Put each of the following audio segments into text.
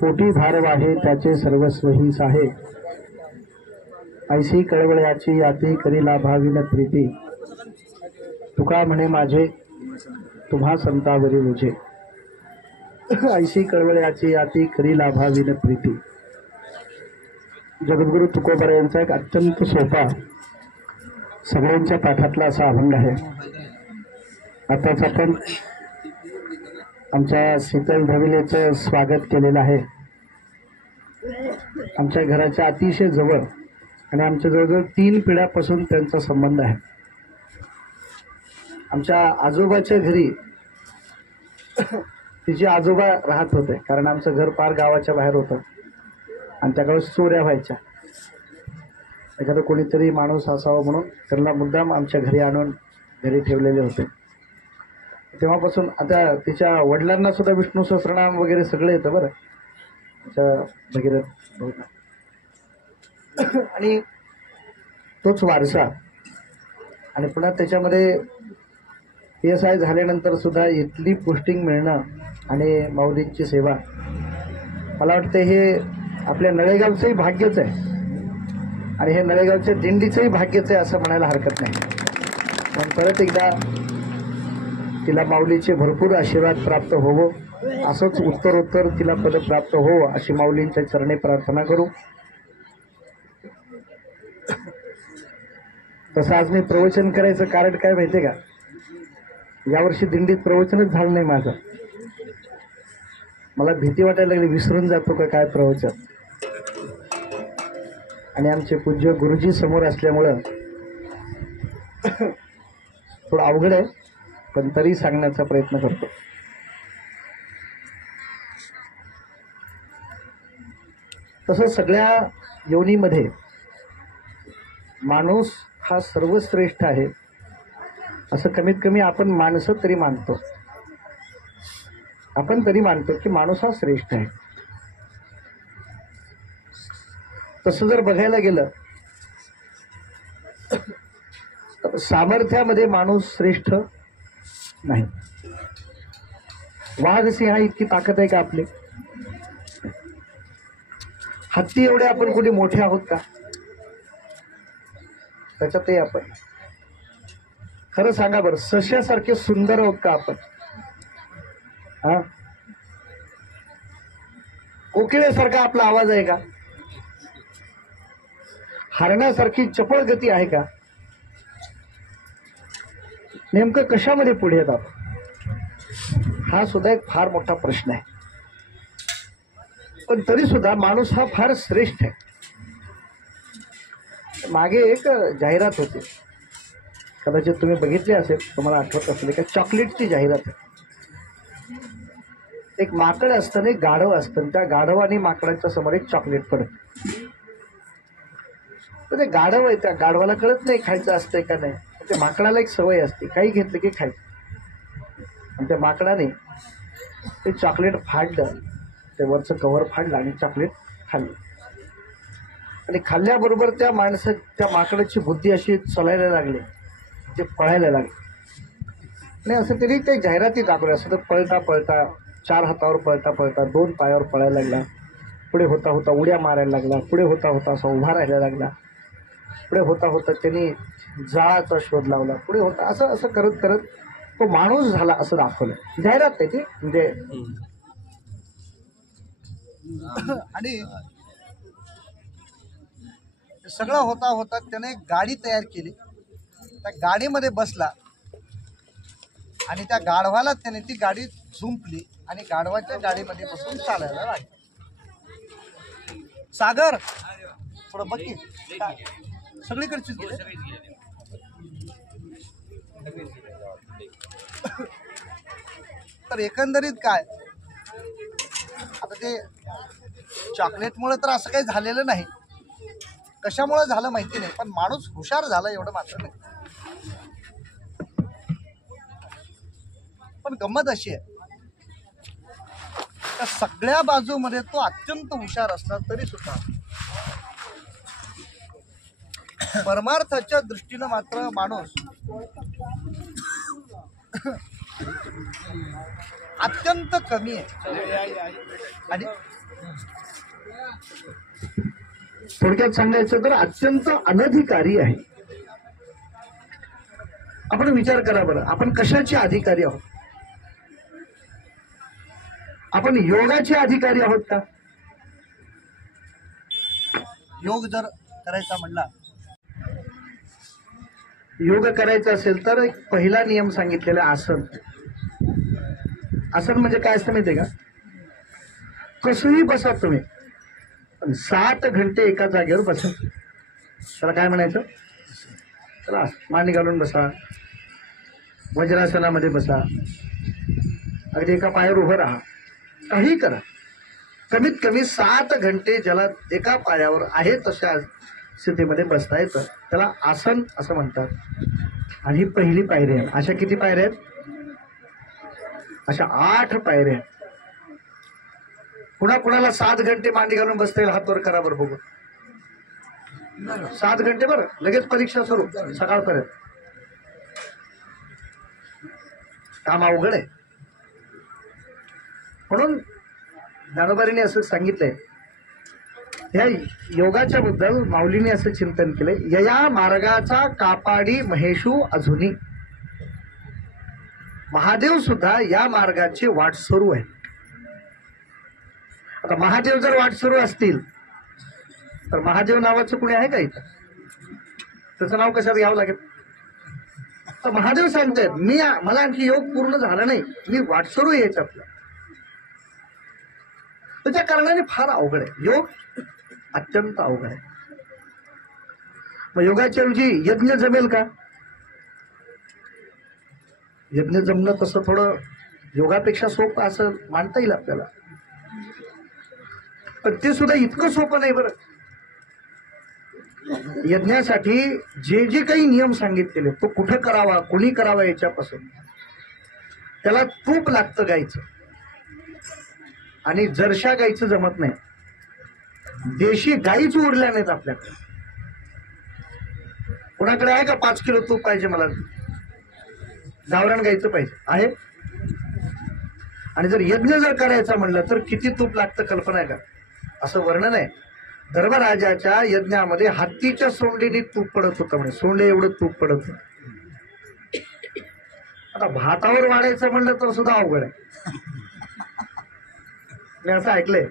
पोटी भारव आहे त्याचे सर्वस्व हीच आहे. ऐसी कळवळ्याची याती करी लाभाविन प्रीती. तुका म्हणे माझे तुम्हा संतावरी मुझे. ऐसी कळवळ्याची याती करी लाभाविन प्रीती. जगद्गुरु तुकोबार यांचा एक अत्यंत सोपा सगळ्यांच्या पाठातला असा अभंग आहे. आताच आपण आमच्या शीतल धविलेचं स्वागत केलेलं आहे. आमच्या घराच्या अतिशय जवळ आणि आमच्या जवळजवळ 3 पिढ्यापासून त्यांचा संबंध आहे. आमच्या आजोबाच्या घरी तिचे आजोबा राहत होते, कारण आमचं घर पार गावाच्या बाहेर होतं आणि त्याकडे चोऱ्या व्हायच्या. एखादं कोणीतरी माणूस असावा म्हणून त्यांना मुद्दाम आमच्या घरी आणून घरी ठेवलेले होते. तेव्हापासून आता तिच्या वडिलांना सुद्धा विष्णू सहस्रनाम वगैरे सगळं येतं बरं, भगीरथ. आणि तोच वारसा आणि पुन्हा त्याच्यामध्ये PSI झाल्यानंतर सुद्धा इथली पोस्टिंग मिळणं आणि माऊलींची सेवा, मला वाटतं हे आपल्या नळेगावचंही भाग्यच आहे आणि हे नळेगावच्या दिंडीचंही भाग्यच आहे असं म्हणायला हरकत नाही. पण परत एकदा तिला माऊलीचे भरपूर आशीर्वाद प्राप्त होवो, असंच उत्तरोत्तर तिला पद प्राप्त होवो अशी माऊलींच्या चरणी प्रार्थना करू. तसं आज मी प्रवचन करायचं कारण काय माहितीये का, यावर्षी दिंडीत प्रवचनच झालं नाही माझं. मला भीती वाटायला लागली, विसरून जातो का काय प्रवचन. आणि आमचे पूज्य गुरुजी समोर असल्यामुळं थोडं अवघड आहे, पण तरी सांगण्याचा प्रयत्न करतो. तसं सगळ्या योनीमध्ये माणूस हा सर्वश्रेष्ठ आहे असं कमीत कमी आपण माणसं तरी मानतो. आपण तरी मानतो की माणूस हा श्रेष्ठ आहे. तसं जर बघायला गेलं तर सामर्थ्यामध्ये माणूस श्रेष्ठ नाही. वाघ सिंह इतकी ताकद आहे का आपली? हत्ती एवढे आपण कुठे मोठे आहोत का? त्याच्यातही आपण खरं सांगा बरं, सश्यासारखे सुंदर आहोत का आपण? हा, कोकिळेसारखा आपला आवाज आहे का? हरण्यासारखी चपळ गती आहे का? नेमकं कशामध्ये पुढे येत आपण? हा सुद्धा एक फार मोठा प्रश्न आहे. पण तरी सुद्धा माणूस हा फार श्रेष्ठ आहे. मागे एक जाहिरात होती, कदाचित तुम्ही बघितली असेल, तुम्हाला आठवत असेल का, चॉकलेटची जाहिरात. एक माकड असतं आणि एक गाढव असतं, त्या गाढव आणि माकडाच्या समोर एक चॉकलेट पडत. तर ते गाढव आहे, त्या गाढवाला कळत नाही खायचं असतंय का नाही. त्या माकडाला एक सवय असते, काही घेतलं की खायचं. आणि त्या माकडाने ते चॉकलेट फाडलं, ते वरचं कव्हर फाडलं आणि चॉकलेट खाल्लं. आणि खाल्ल्याबरोबर त्या माकडाची बुद्धी अशी चलायला लागली, ते पळायला लागले. आणि असं तरी ते जाहिराती दाखवल्या, असं तर पळता पळता 4 हातावर पळता पळता 2 पायावर पळायला लागला. पुढे होता होता उड्या मारायला लागला. पुढे होता होता असा उभा राहायला लागला. पुढे होता होता त्यांनी जाळाचा शोध लावला. पुढे होता असं असं करत करत तो माणूस झाला असं दाखवलं. जाहिरात त्याची म्हणजे. आणि सगळं होता होता त्याने एक गाडी तयार केली. त्या गाडीमध्ये बसला आणि त्या गाढवाला त्याने ती गाडी झुंपली आणि गाढवाच्या गाडीमध्ये बसून चालायला लागला. सागर थोडं बघ की, सगळीकडचीच गेले. तर एकंदरीत काय, आता ते चॉकलेटमुळे तर असं काही झालेलं नाही, कशामुळे झालं माहिती नाही, पण माणूस हुशार झाला एवढं मात्र नाही. पण गंमत अशी आहे, त्या सगळ्या बाजूमध्ये तो अत्यंत हुशार असला तरी सुद्धा परमार्थाच्या दृष्टीनं मात्र माणूस अत्यंत कमी आहे. आणि थोडक्यात सांगायचं तर अत्यंत अनधिकारी आहे. आपण विचार करा बरं, आपण कशाचे अधिकारी आहोत? आपण योगाचे अधिकारी आहोत का? योग जर करायचा म्हणला, योग करायचा असेल तर एक पहिला नियम सांगितलेला आसन. आसन म्हणजे काय असतं माहितीये का? कसंही बसा तुम्ही, पण 7 घंटे एका जागेवर बसा. त्याला काय म्हणायचं? चला मांडी घालून बसा, वज्रासनामध्ये बसा, अगदी एका पायावर उभं राहा, काही करा. कमीत कमी 7 घंटे ज्याला एका पायावर आहे तशा स्थितीमध्ये बसता येतं त्याला आसन असं म्हणतात. आणि ही पहिली पायरी आहे. अशा किती पायऱ्या आहेत? अशा 8 पायऱ्या आहेत. कुणाला 7 घंटे मांडी घालून बसता येईल? हात वर करा बरं बघू. 7 घंटे बरं, लगेच परीक्षा सुरू सकाळपर्यंत. काम अवघड आहे. म्हणून ज्ञानोबारीने असं सांगितलंय, ह्या योगाच्या बद्दल माऊलीने असं चिंतन केलंय, यया मार्गाचा कापाडी महेशू अजूनी. महादेव सुद्धा या मार्गाची वाटसरू आहे. आता महादेव जर वाटसरू असतील तर महादेव नावाचं कुणी आहे का इथं? त्याचं नाव कशात घ्यावं लागेल? तर महादेव सांगतायत मला आणखी योग पूर्ण झाला नाही, मी वाटसरू यायच्यातलं. त्याच्या कारणाने फार अवघड आहे. योग अत्यंत अवघड आहे. मग योगाच्या ऐवजी यज्ञ जमेल का? यज्ञ जमणं तसं थोडं योगापेक्षा सोपं असं मानता येईल आपल्याला, पण ते सुद्धा इतकं सोपं नाही बरं. यज्ञासाठी जे जे काही नियम सांगितलेले तो कुठं करावा, कोणी करावा याच्यापासून त्याला तूप लागतं गायचं, आणि जरशा गायचं जमत नाही. देशी गाईच उरल्या नाहीत आपल्याकडे. कोणाकडे आहे का 5 किलो तूप पाहिजे मला? गावरान गायचं पाहिजे आहे. आणि जर यज्ञ जर करायचा म्हणलं तर किती तूप लागतं कल्पना आहे का? असं वर्णन आहे. धर्मराजाच्या यज्ञामध्ये हत्तीच्या सोंडीने तूप पडत होतं म्हणे, सोंडे एवढं तूप पडत होतं. आता भातावर वाढायचं म्हणलं तर सुद्धा अवघड आहे. मी असं ऐकलंय,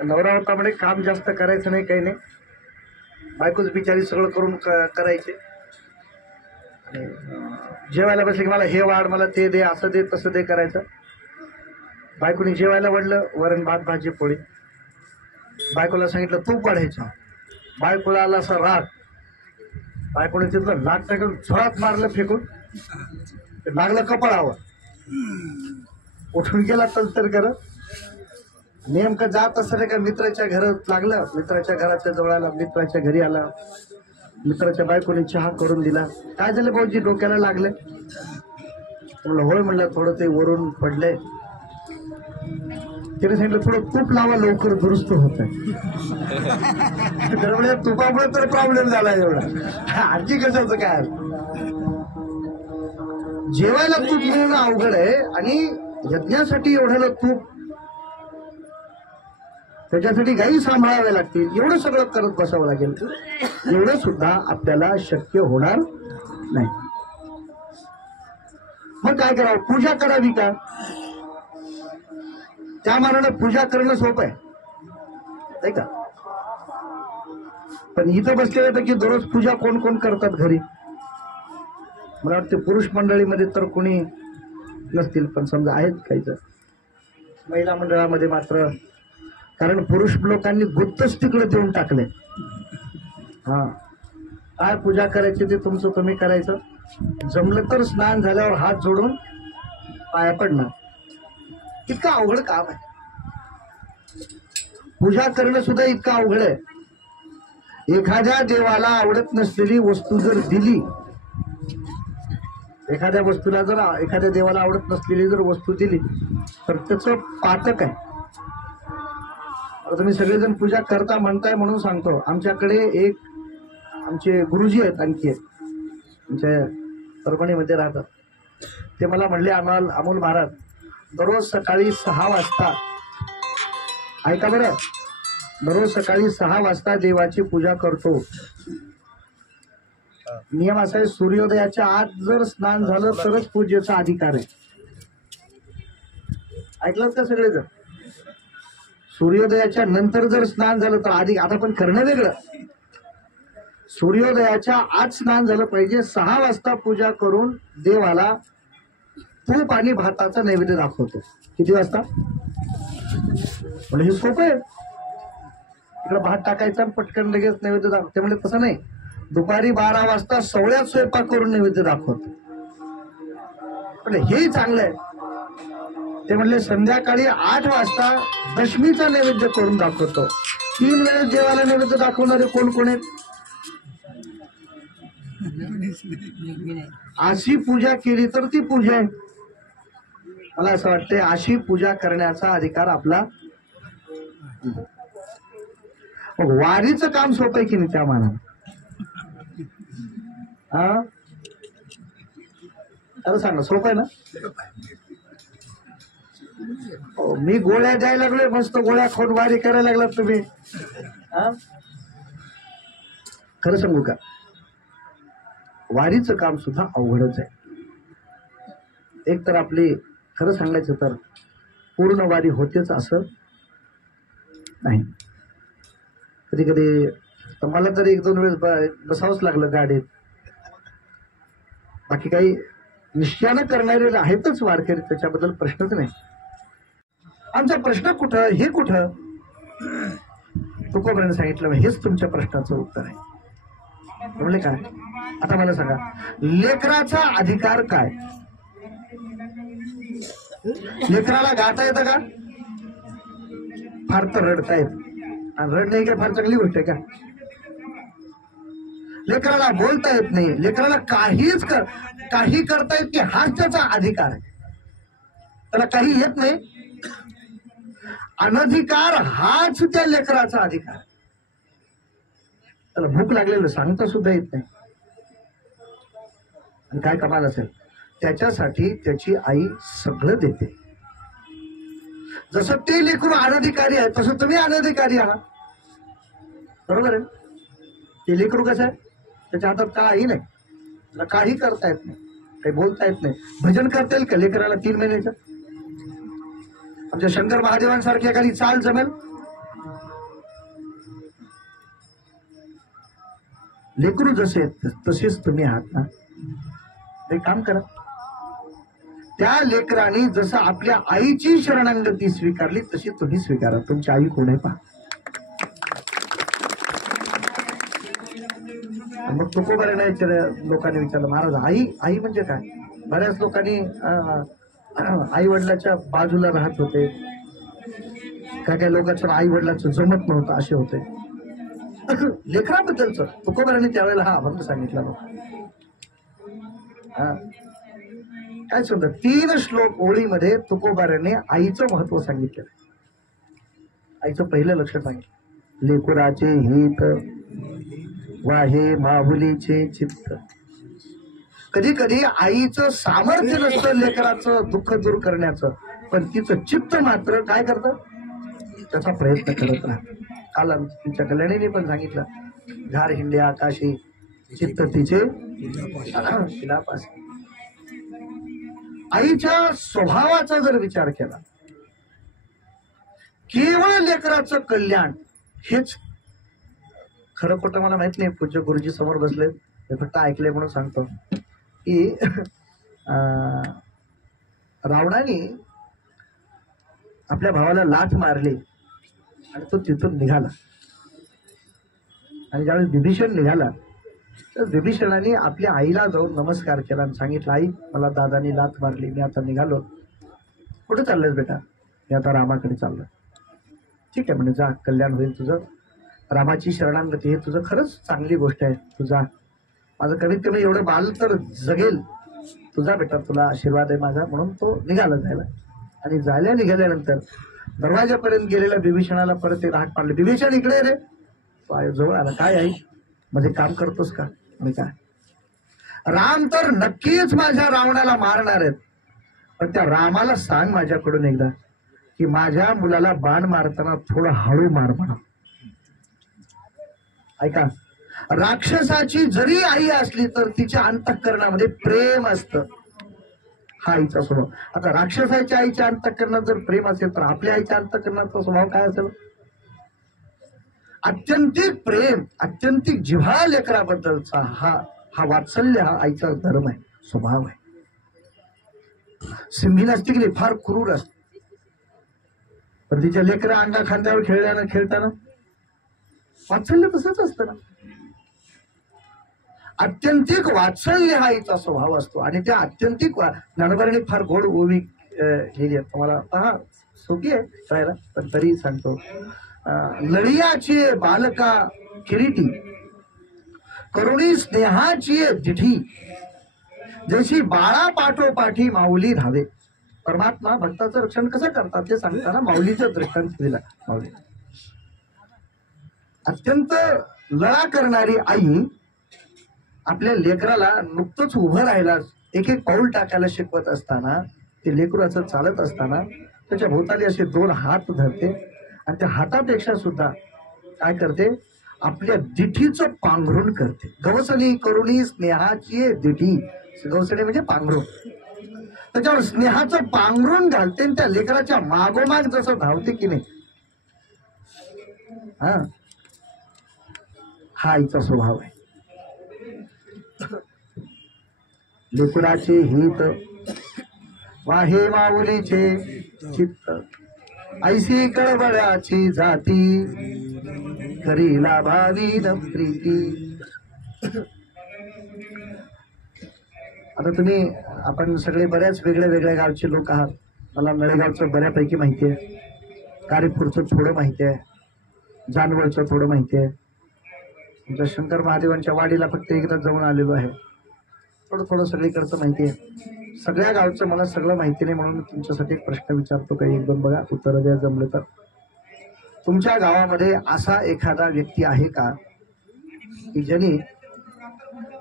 नवरा होता म्हणे काम जास्त करायचं नाही, काही नाही, बायकोच बिचारी सगळं करून करायचे. जेवायला बसले की मला हे वाढ, मला ते दे, असं दे, तसं दे करायचं. बायकोनी जेवायला वाढलं, वरण भात भाजी पोळी. बायकोला सांगितलं तूप वाढायचं. बायकोला आला असा राग, बायकोने तिथलं नाक टाकून झोळात मारलं फेकून, लागलं कपाळावर. उठून गेला तर करत. नेमकं जात असं का मित्राच्या घरात लागलं, मित्राच्या घराच्या जवळाला, मित्राच्या घरी आला. मित्राच्या बायकोने चहा करून दिला. काय झालं भाऊजी, डोक्याला लागले? म्हणलं होय. म्हणलं थोडं ते वरून पडलंय. तिने सांगितलं थोडं तूप लावा, लवकर दुरुस्त होत आहे. तुपामुळे तर प्रॉब्लेम झाला एवढा, आणखी कशाचं काय? जेवायला तूप मिळणं अवघड आहे आणि यज्ञासाठी एवढ्याला तूप, त्याच्यासाठी गायी सांभाळाव्या लागतील, एवढं सगळं करत बसावं लागेल. एवढं सुद्धा आपल्याला शक्य होणार नाही. मग काय करावं? पूजा करावी का? त्या मानानं पूजा करणं सोपं आहे नाही का? पण इथं बसलेल्यापैकी दररोज पूजा कोण कोण करतात घरी? मला वाटते पुरुष मंडळीमध्ये तर कोणी नसतील, पण समजा आहेत काही तर महिला मंडळामध्ये मात्र, कारण पुरुष लोकांनी गुत्तच तिकडे देऊन टाकले. हा, काय पूजा करायची ते तुमचं तुम्ही करायचं. जमलं तर स्नान झाल्यावर हात जोडून पाया पडणार. इतकं अवघड काम आहे. पूजा करणं सुद्धा इतकं अवघड आहे. एखाद्या देवाला आवडत नसलेली वस्तू जर दिली, एखाद्या देवाला आवडत नसलेली जर वस्तू दिली तर त्याचं पातक आहे. तुम्ही सगळेजण पूजा करता म्हणताय म्हणून सांगतो. आमच्याकडे एक आमचे गुरुजी आहेत, आणखी आहेत, आमच्या परभणीमध्ये राहतात. ते मला म्हणले, अमोल महाराज, दररोज सकाळी 6 वाजता ऐका बरं, दररोज सकाळी 6 वाजता देवाची पूजा करतो. नियम असा आहे, सूर्योदयाच्या आत जर स्नान झालं तरच पूजेचा अधिकार आहे. ऐकलं का सगळेजण? सूर्योदयाच्या नंतर जर स्नान झालं तर आधी, आता पण करणं वेगळं. सूर्योदयाच्या आत स्नान झालं पाहिजे. 6 वाजता पूजा करून देवाला तूप आणि भाताचा नैवेद्य दाखवतो. किती वाजता? म्हणजे हे सोपं आहे. इकडे भात टाकायचा आणि पटकन लगेच नैवेद्य दाखवतो. म्हणजे तसं नाही, दुपारी 12 वाजता सवळ्यात स्वयंपाक करून नैवेद्य दाखवतो. पण हेही चांगलं आहे. ते म्हणले संध्याकाळी 8 वाजता दशमीचा नैवेद्य करून दाखवतो. 3 वेळेस देवाला नैवेद्य दाखवणारे कोण कोण आहेत? अशी पूजा केली तर ती पूजा आहे. मला असं वाटतंय अशी पूजा करण्याचा अधिकार आपला. वारीचं काम सोपं आहे की नाही त्या मानानं? हा, अरे सांगा, सोपं आहे ना? मी गोळ्या द्यायला लागलोय, मस्त गोळ्या खाऊन वारी करायला लागलात तुम्ही. हा, खरं सांगू का, वारीचं काम सुद्धा अवघडच आहे. एक तर आपली खरं सांगायचं तर पूर्ण वारी होतेच असं नाही. कधी कधी मला तरी 1-2 वेळेस बसावंच लागलं गाडीत. बाकी काही निश्चयानं करणारे आहेतच वारकरी, त्याच्याबद्दल प्रश्नच नाही. आमचा प्रश्न कुठं, हे कुठं? तुकोबांनी सांगितलं हेच तुमच्या प्रश्नाचं उत्तर आहे. म्हणले काय? आता मला सांगा, लेकराचा अधिकार काय? लेकराला गाता येतं का? फार तर रडता येत. आणि रड नाही का फार चांगली गोष्ट आहे का? लेकराला बोलता येत नाही, लेकराला काही करता येत की हाच त्याचा अधिकार आहे. त्याला काही येत नाही, अनधिकार हाच त्या लेकराचा अधिकार. त्याला भूक लागलेलं सांगता सुद्धा येत नाही. आणि काय कमाल असेल, त्याच्यासाठी त्याची आई सगळं देते. जसं ते लेकरू अनधिकारी आहे तसं तुम्ही अनधिकारी आहात. बरोबर आहे? ते लेकरू कसं आहे, त्याच्या हातात काही नाही, त्याला काही करता येत नाही, काही बोलता येत नाही. भजन करता येईल का लेकराला 3 महिन्याचं? आमच्या शंकर महादेवांसारख्या एखादी चाल जमेल? लेकरू जसे तसेच तुम्ही आहात ना. ते काम करा. त्या लेकराने जसं आपल्या आईची शरणागती स्वीकारली तशी तुम्ही स्वीकारा. तुमची आई कोण आहे पहा. मग तुकोबाराने लोकांनी विचारलं, महाराज आई म्हणजे काय? बऱ्याच लोकांनी आई वडिलाच्या बाजूला राहत होते, काय लोकांच्या आई वडिलांचं जमत नव्हतं असे होते. लेकराबद्दलच तुकोबाराने त्यावेळेला हा अभंग सांगितला नव्हता. काय सुंदर 3 श्लोक ओळीमध्ये तुकोबाराने आईचं महत्व सांगितलं. आईचं पहिलं लक्ष सांगितलं, लेकुराचे हित वाहे माहुलीचे चित्त. कधी कधी आईचं सामर्थ्य नसतं लेकराचं दुःख दूर करण्याचं, पण तिचं चित्त मात्र काय करतं, त्याचा प्रयत्न करत राहतं. काल तुमच्या कल्याणीने पण सांगितलं, घार हिंडे आकाशी चित्त तिचे शिलापाशी. आईच्या स्वभावाचा जर विचार केला, केवळ लेकराचं कल्याण हेच खरं खोटं मला माहित नाही. पूज्य गुरुजी समोर बसले, हे फक्त ऐकले म्हणून सांगतो की रावणाने आपल्या भावाला लाथ मारली आणि तो तिथून निघाला. आणि ज्यावेळेस विभीषण निघाला तर विभीषणाने आपल्या आईला जाऊन नमस्कार केला आणि सांगितलं, आई मला दादानी लाथ मारली, मी आता निघालो. कुठे चाललंयस बेटा? मी आता रामाकडे चाललोय. ठीक आहे म्हणजे जा, कल्याण होईल तुझं. रामाची शरणागती हे तुझं खरंच चांगली गोष्ट आहे. तुझा माझं कमीत कमी एवढं बाल तर जगेल. तुझा बेटा, तुला आशीर्वाद आहे माझा. म्हणून तो निघाला जायला. आणि निघाल्यानंतर दरवाजापर्यंत गेलेल्या विभीषणाला परत ते राहत पाडले. विभीषण इकडे रे. जवळ आला. काय आई मध्ये काम करतोस का? मी काय, राम तर नक्कीच माझ्या रावणाला मारणार आहेत, पण त्या रामाला सांग माझ्याकडून एकदा की माझ्या मुलाला बाण मारताना थोडं हळू मार म्हणा. ऐका, राक्षसाची जरी आई असली तर तिच्या अंतःकरणामध्ये प्रेम असतं. हा आईचा स्वभाव. आता राक्षसाच्या आईच्या अंतःकरणात जर प्रेम असेल तर आपल्या आईच्या अंतःकरणाचा स्वभाव काय असेल? अत्यंतिक प्रेम, अत्यंतिक जिव्हाळा लेकराबद्दलचा हा वात्सल्य हा आईचा धर्म आहे, स्वभाव आहे. सिंही नसते की नाही, फार क्रूर असते, पण तिच्या लेकरा अंगा खांद्यावर खेळताना वात्सल्य तसंच असतं ना. अत्यंतिक वात्सल्य हा आईचा स्वभाव असतो. आणि त्या अत्यंतिक ज्ञानोबांनी फार गोड ओवी लिहिली आहे. तुम्हाला पहा, सोपी आहे कळायला, पण तरी सांगतो. लढियाची बालका किरीटी, करुणी स्नेहाची दिठी, जशी बाळा पाठोपाठी माऊली धावे. परमात्मा भक्ताचं रक्षण कसं करतात ते सांगताना माऊलीचं दृष्टांत दिला. माऊली अत्यंत लळा करणारी आई आपल्या लेकराला नुकतंच उभं राहायला, एक एक पाऊल टाकायला शिकवत असताना, ते लेकरू असं चालत असताना त्याच्या भोवताली असे 2 हात धरते आणि त्या हातापेक्षा सुद्धा काय करते, आपल्या दिठीचं पांघरुण करते. गवसणी करुणी स्नेहाची दिठी, गवसणी म्हणजे पांघरुण, त्याच्यावर स्नेहाचं पांघरुण घालते आणि त्या लेकराच्या मागोमाग जसं धावते की नाही, हा आईचा स्वभाव आहे. लेकराचे हित वाहे माऊलीचे चित्त, ऐसी कळवळ्याची जाती, करीला भावी न प्रीती. आता आपण सगळे बऱ्याच वेगळ्या वेगळ्या गावचे लोक आहात. मला नळेगावचं बऱ्यापैकी माहिती आहे, कारीपूरचं थोडं माहिती आहे, जानवळचं थोडं माहिती आहे, तुमच्या शंकर महादेवांच्या वाडीला फक्त एकदा जाऊन आलेलो आहे. थोडं सगळीकडचं माहिती आहे. सगळ्या गावचं मला सगळं माहिती नाही, म्हणून तुमच्यासाठी एक प्रश्न विचारतो, काही एकदम बघा, उत्तर द्या जमलं तर. तुमच्या गावामध्ये असा एखादा व्यक्ती आहे का की ज्यांनी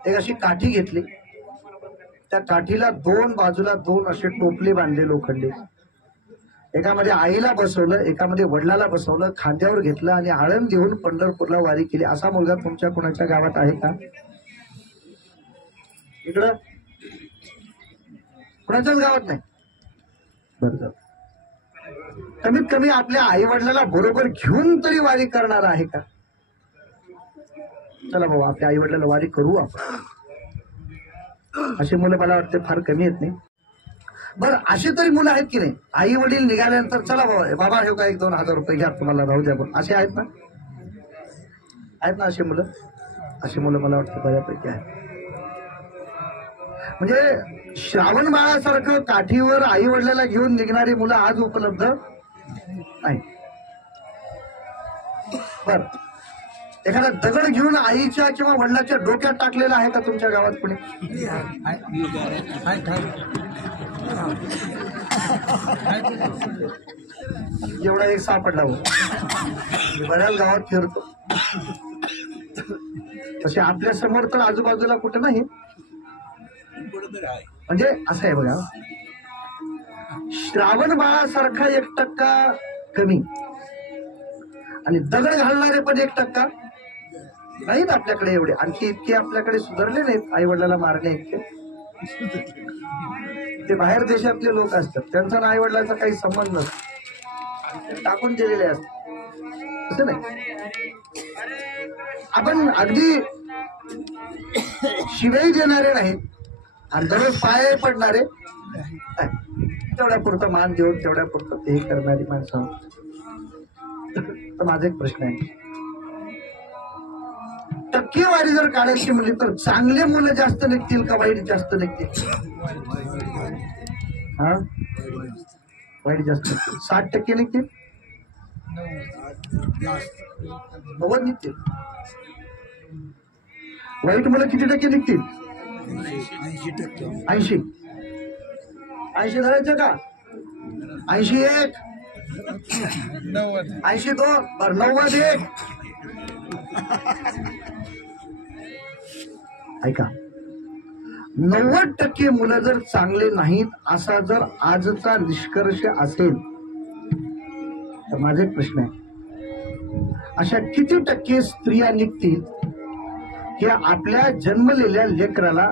एक अशी काठी घेतली, त्या काठीला 2 बाजूला 2 असे टोपले बांधले लोखंडी, एकामध्ये आईला बसवलं, एकामध्ये वडिलाला बसवलं, खांद्यावर घेतलं आणि आळंद घेऊन पंढरपूरला वारी केली, असा मुलगा तुमच्या कोणाच्या गावात आहे का? इकडं कुणाच्याच गावात नाही. बरं, कमीत कमी आपल्या आई वडिलाला बरोबर घेऊन तरी वारी करणार आहे का? चला भाऊ, आपल्या आई वडिलाला वारी करू आपण. अशी मुलं मला वाटते फार कमी आहेत, नाही? बरं, अशी तरी मुलं आहेत की नाही, आई वडील निघाल्यानंतर चला बाबा हे का 1-2 हजार रुपये घ्या, तुम्हाला राहू द्या, पण असे आहेत ना? आहेत ना अशी मुलं? अशी मुलं मला वाटतं बऱ्यापैकी आहेत. म्हणजे श्रावण बाळासारखं काठीवर आई वडिलाला घेऊन निघणारी मुलं आज उपलब्ध नाही. बर, एखादा दगड घेऊन आईच्या किंवा वडिलाच्या डोक्यात टाकलेला आहे का तुमच्या गावात कोणी? एवढा एक सापडला हो, बऱ्याच गावात फिरतो. तसे आपल्या समोर तर आजूबाजूला कुठं नाही. म्हणजे असं आहे बघा, श्रावण बाळासारखा 1% कमी आणि दगड घालणारे पण 1% नाहीत आपल्याकडे एवढे. आणखी इतके आपल्याकडे सुधारले नाहीत आई वडिलाला मारणे इतके. ते बाहेर देशातले लोक असतात, त्यांचा आई वडिलांचा काही संबंध नसतो, टाकून दिलेले असतात. असं नाही, आपण अगदी शिवाई देणारे नाहीत आणि दररोज पाय पडणारे, तेवढ्या पुरतं मान देऊन तेवढ्या पुरतं ते करणारी माणसं. तर माझा एक प्रश्न आहे, टक्केवारी जर काढायची म्हणली तर चांगले मुलं जास्त निघतील का वाईट जास्त निघतील? हा, वाईट जास्त निघतील. 60% निघतील, 90 निघतील. वाईट मुलं किती टक्के निघतील? 80. 80 धरायचं का? 81, 82, बरं 91. ऐका, 90% मुलं जर चांगले नाहीत असा जर आजचा निष्कर्ष असेल तर माझा एक प्रश्न आहे, अशा किती टक्के स्त्रिया निघतील की आपल्या जन्मलेल्या लेकराला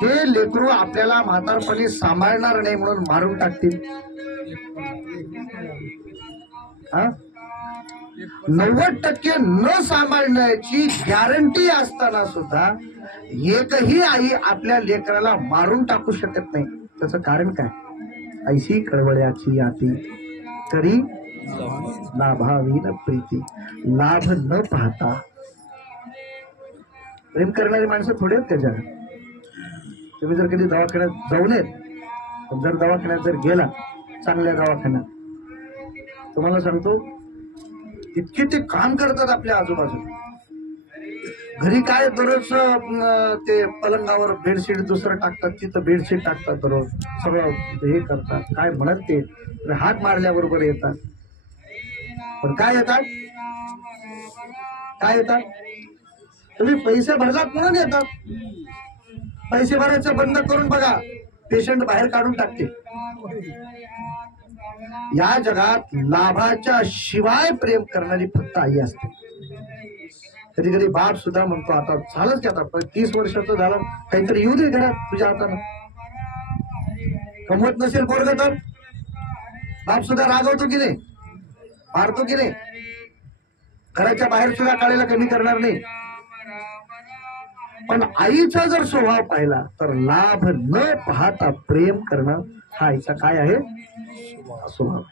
हे लेकरू आपल्याला म्हातारपणी सांभाळणार नाही म्हणून मारून टाकतील? 90% न सांभाळण्याची गॅरंटी असताना सुद्धा एकही आई आपल्या लेकराला मारून टाकू शकत नाही. त्याचं कारण काय? ऐशी कळवळ्याची याती करी लाभावीन प्रीती. लाभ न पाहता प्रेम करणारी माणसं थोडी आहेत त्याच्या. तुम्ही जर कधी दवाखान्यात जाऊ नयेत, पण जर दवाखान्यात जर गेला, चांगल्या दवाखान्यात, तुम्हाला सांगतो इतके ते काम करतात आपल्या आजूबाजूला. घरी काय दररोज ते पलंगावर बेडशीट दुसरं टाकतात, तिथं बेडशीट टाकतात, दररोज सगळं हे करतात. काय म्हणत ते हात मारल्याबरोबर येतात. पण काय येतात? काय येतात? तुम्ही पैसे भरलात म्हणून येतात. पैसे भरायचं बंद करून बघा, पेशंट बाहेर काढून टाकते. या जगात लाभाच्या शिवाय प्रेम करणारी फक्त आई असते. कधी कधी बाप सुद्धा म्हणतो, आता झालंच की, आता 30 वर्षाचं झालं, काहीतरी येऊ दे घरात तुझ्या हातानं. कमवत नसेल पोरगं तर बाप सुद्धा रागवतो की नाही, मारतो की नाही, घराच्या बाहेर सुद्धा काढायला कमी करणार नाही. पण आईचा जर स्वभाव पाहिला तर लाभ न पाहता प्रेम करणं हा आईचा काय आहे? स्वभाव.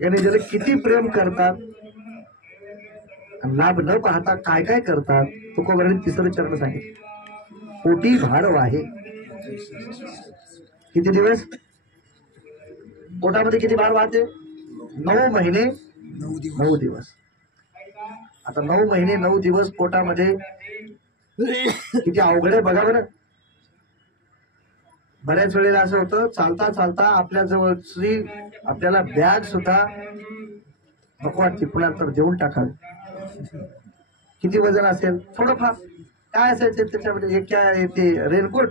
याने जर किती प्रेम करतात, लाभ न पाहता काय काय करतात. तुकोबारांनी 3रं चरण सांगितलं, पोटी भाड वाहे. किती दिवस पोटामध्ये किती भाड वाहते? 9 महिने 9 दिवस. आता 9 महिने 9 दिवस पोटामध्ये किती अवघड आहे बघा बरं. बऱ्याच वेळेला असं होतं, चालता चालता आपल्या जवळची आपल्याला बॅग सुद्धा नको वाटते, कुणाला तर देऊन टाकावी. किती वजन असेल? थोडंफार काय असायचं त्याच्यामध्ये, एक काय येते रेनकोट,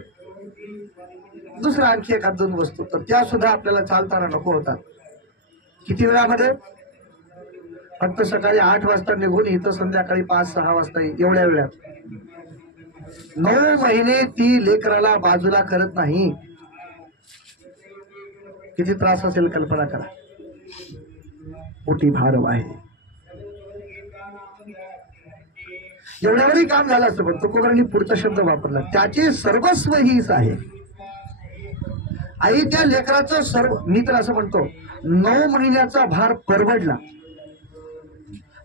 दुसरं आणखी 1-2 वस्तू, तर त्या सुद्धा आपल्याला चालताना नको होतात. किती वेळामध्ये? फक्त सकाळी 8 वाजता निघून इथं संध्याकाळी 5-6 वाजता, एवढ्या वेळात. 9 महिने ती लेकराला बाजूला करत नाही. किती त्रास असेल कल्पना करा. पोटी भार आहे. एवढ्यावरही काम झालं असतं, पण तुकोबारांनी पुढचा शब्द वापरला, त्याचे सर्वस्व हीच आहे. आई त्या लेकराचं सर्व. मी तर असं म्हणतो, 9 महिन्याचा भार परवडला,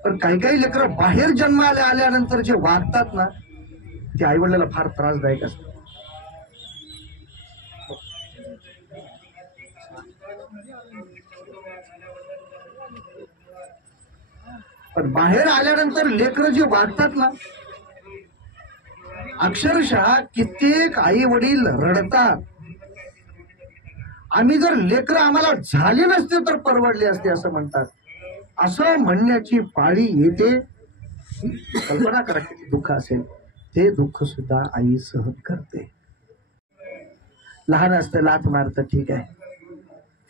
पण काही काही लेकरं बाहेर जन्माला आल्यानंतर जे वागतात ना, ते आई वडिलांना फार त्रासदायक असतं. पण बाहेर आल्यानंतर लेकरं जे वागतात ना, अक्षरशः कित्येक आई वडील रडतात. आम्ही जर लेकरं आम्हाला झाले नसते तर परवडले असते असं म्हणतात. असं म्हणण्याची पाळी येते. कल्पना करा किती दुःख असेल. ते दुःख सुद्धा आई सहन करते. लहान असतं लात मारतं, ठीक आहे.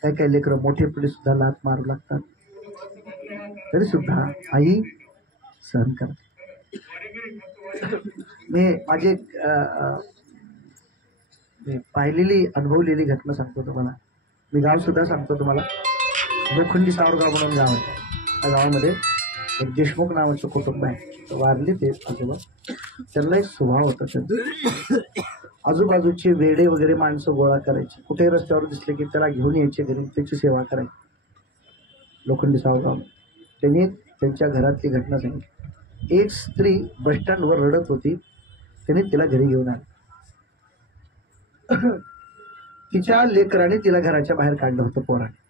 काही काही लेकरं मोठेपणी सुद्धा लात मारू लागतात, तरी सुद्धा आई सहन करते. मी माझी पाहिलेली अनुभवलेली घटना सांगतो तुम्हाला. मी गाव सुद्धा सांगतो तुम्हाला. लोखंडी सावरगाव म्हणून गाव आहे. त्या गावामध्ये एक देशमुख नावाचं कुटुंब आहे. वारले ते आजोबा. त्यांना एक स्वभाव होता. त्यांचा आजूबाजूचे वेडे वगैरे माणसं गोळा करायची, कुठे रस्त्यावर दिसले की त्याला घेऊन यायचे घरी, त्याची सेवा करायची. लोखंडी सावरगाव. त्यांनी त्यांच्या घरातली घटना सांगितली. एक स्त्री बस स्टँडवर रडत होती. त्याने तिला घरी घेऊन आली. तिच्या लेकराने तिला घराच्या बाहेर काढलं होतं पोराने.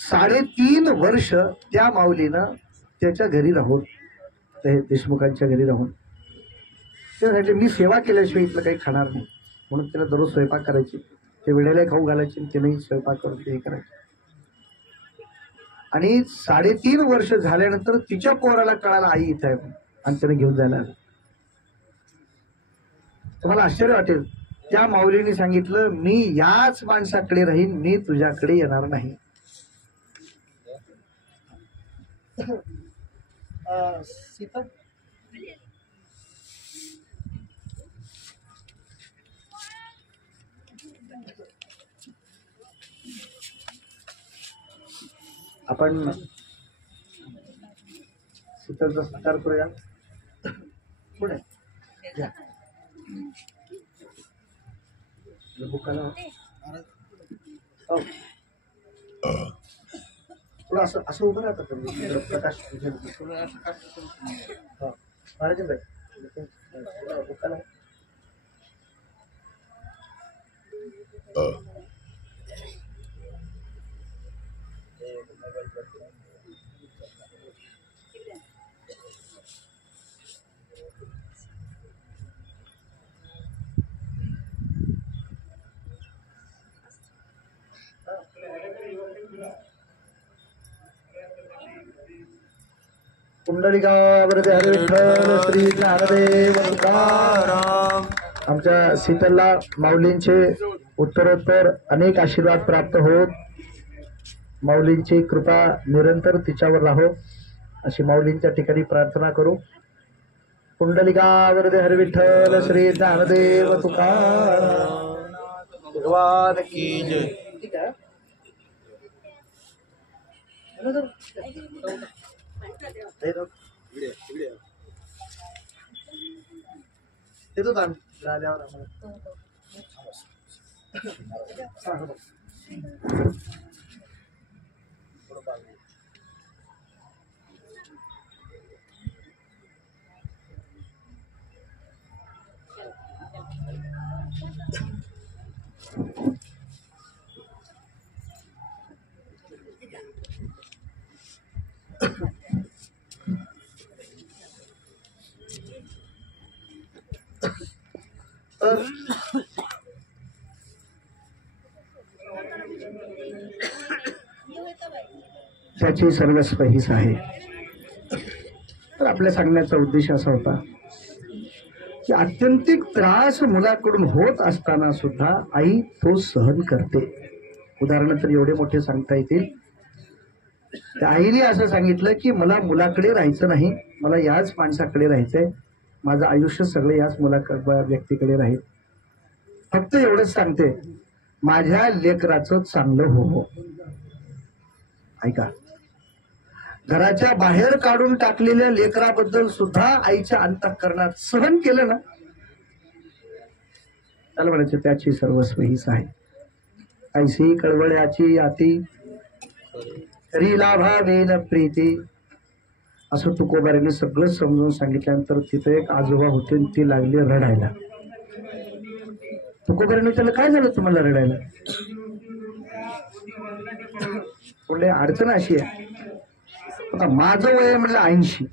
3.5 वर्ष त्या माऊलीनं त्याच्या घरी राहून, देशमुखांच्या घरी राहून, त्यासाठी मी सेवा केल्याशिवाय इथलं काही खाणार नाही म्हणून तिला दररोज स्वयंपाक करायची. ते वेळेला खाऊ घालायची, तिनेही स्वयंपाक करून ते करायचे. आणि 3.5 वर्ष झाल्यानंतर तिच्या पोराला कळाला आई इथं आहे आणि त्याने घेऊन जायला आलं. तुम्हाला आश्चर्य वाटेल, त्या माऊलीने सांगितलं, मी याच माणसाकडे राहीन, मी तुझ्याकडे येणार नाही. सीता आपण सीताचा सत्कार करूया. पुढे घ्या. बुकाला हो. थोडं असं असं उभं राहतं तुम्ही प्रकाश महाराज बुकाला पुंडलिकावरती हरे विठ्ठल श्री ज्ञानदेव तुकाराम. आमच्या शीतलला माऊलींचे उत्तरोत्तर अनेक आशीर्वाद प्राप्त होत, माऊलींची कृपा निरंतर तिच्यावर राहो अशी माऊलींच्या ठिकाणी प्रार्थना करू. पुंडलिकावरती हरे विठ्ठल श्री ज्ञानदेव तुकाराम भगवान की जय. ठीक आहे. देतो दान राजावर आम्हाला. त्याची सर्वस्व हीच आहे. तर आपल्या सांगण्याचा उद्देश असा होता की आत्यंतिक त्रास मुलाकडून होत असताना सुद्धा आई तो सहन करते. उदाहरण तर एवढे मोठे सांगता येतील. त्या आईने असं सांगितलं की मला मुलाकडे राहायचं नाही, मला याच माणसाकडे राहायचंय, माझं आयुष्य सगळं याच व्यक्तीकडे राहील. फक्त एवढंच सांगते, माझ्या लेकराचं चांगलं हो. ऐका, घराच्या बाहेर काढून टाकलेल्या लेकराबद्दल सुद्धा आईच्या अंतःकरणात सहन केलं ना, त्याला म्हणायचं त्याची सर्वस्व हीच आहे. ऐशी कळवळ्याची आती तरी लाभावेन प्रीती, असं तुकोबारीने सगळं समजून सांगितल्यानंतर तिथे एक आजोबा होते, ती लागली रडायला. तुकोबारीने त्याला काय झालं तुम्हाला रडायला? पुढे अडचण अशी आहे, आता माझं वय म्हणलं 80,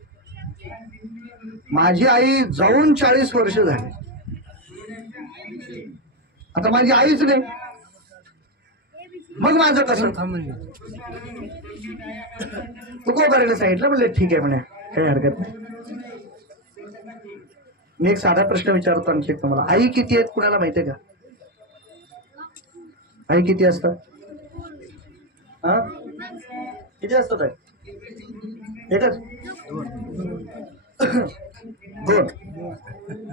माझी आई जाऊन 40 वर्ष झाली, आता माझी आईच नाही, मग माझं कसं? तुकोबारीने सांगितलं, म्हणले ठीक आहे म्हणे, काही हरकत नाही. मी एक साधा प्रश्न विचारतो आणखी तुम्हाला. आई किती आहेत कुणाला माहितीये का? आई किती असतात? हा, किती असतात आई? एकच, दोन.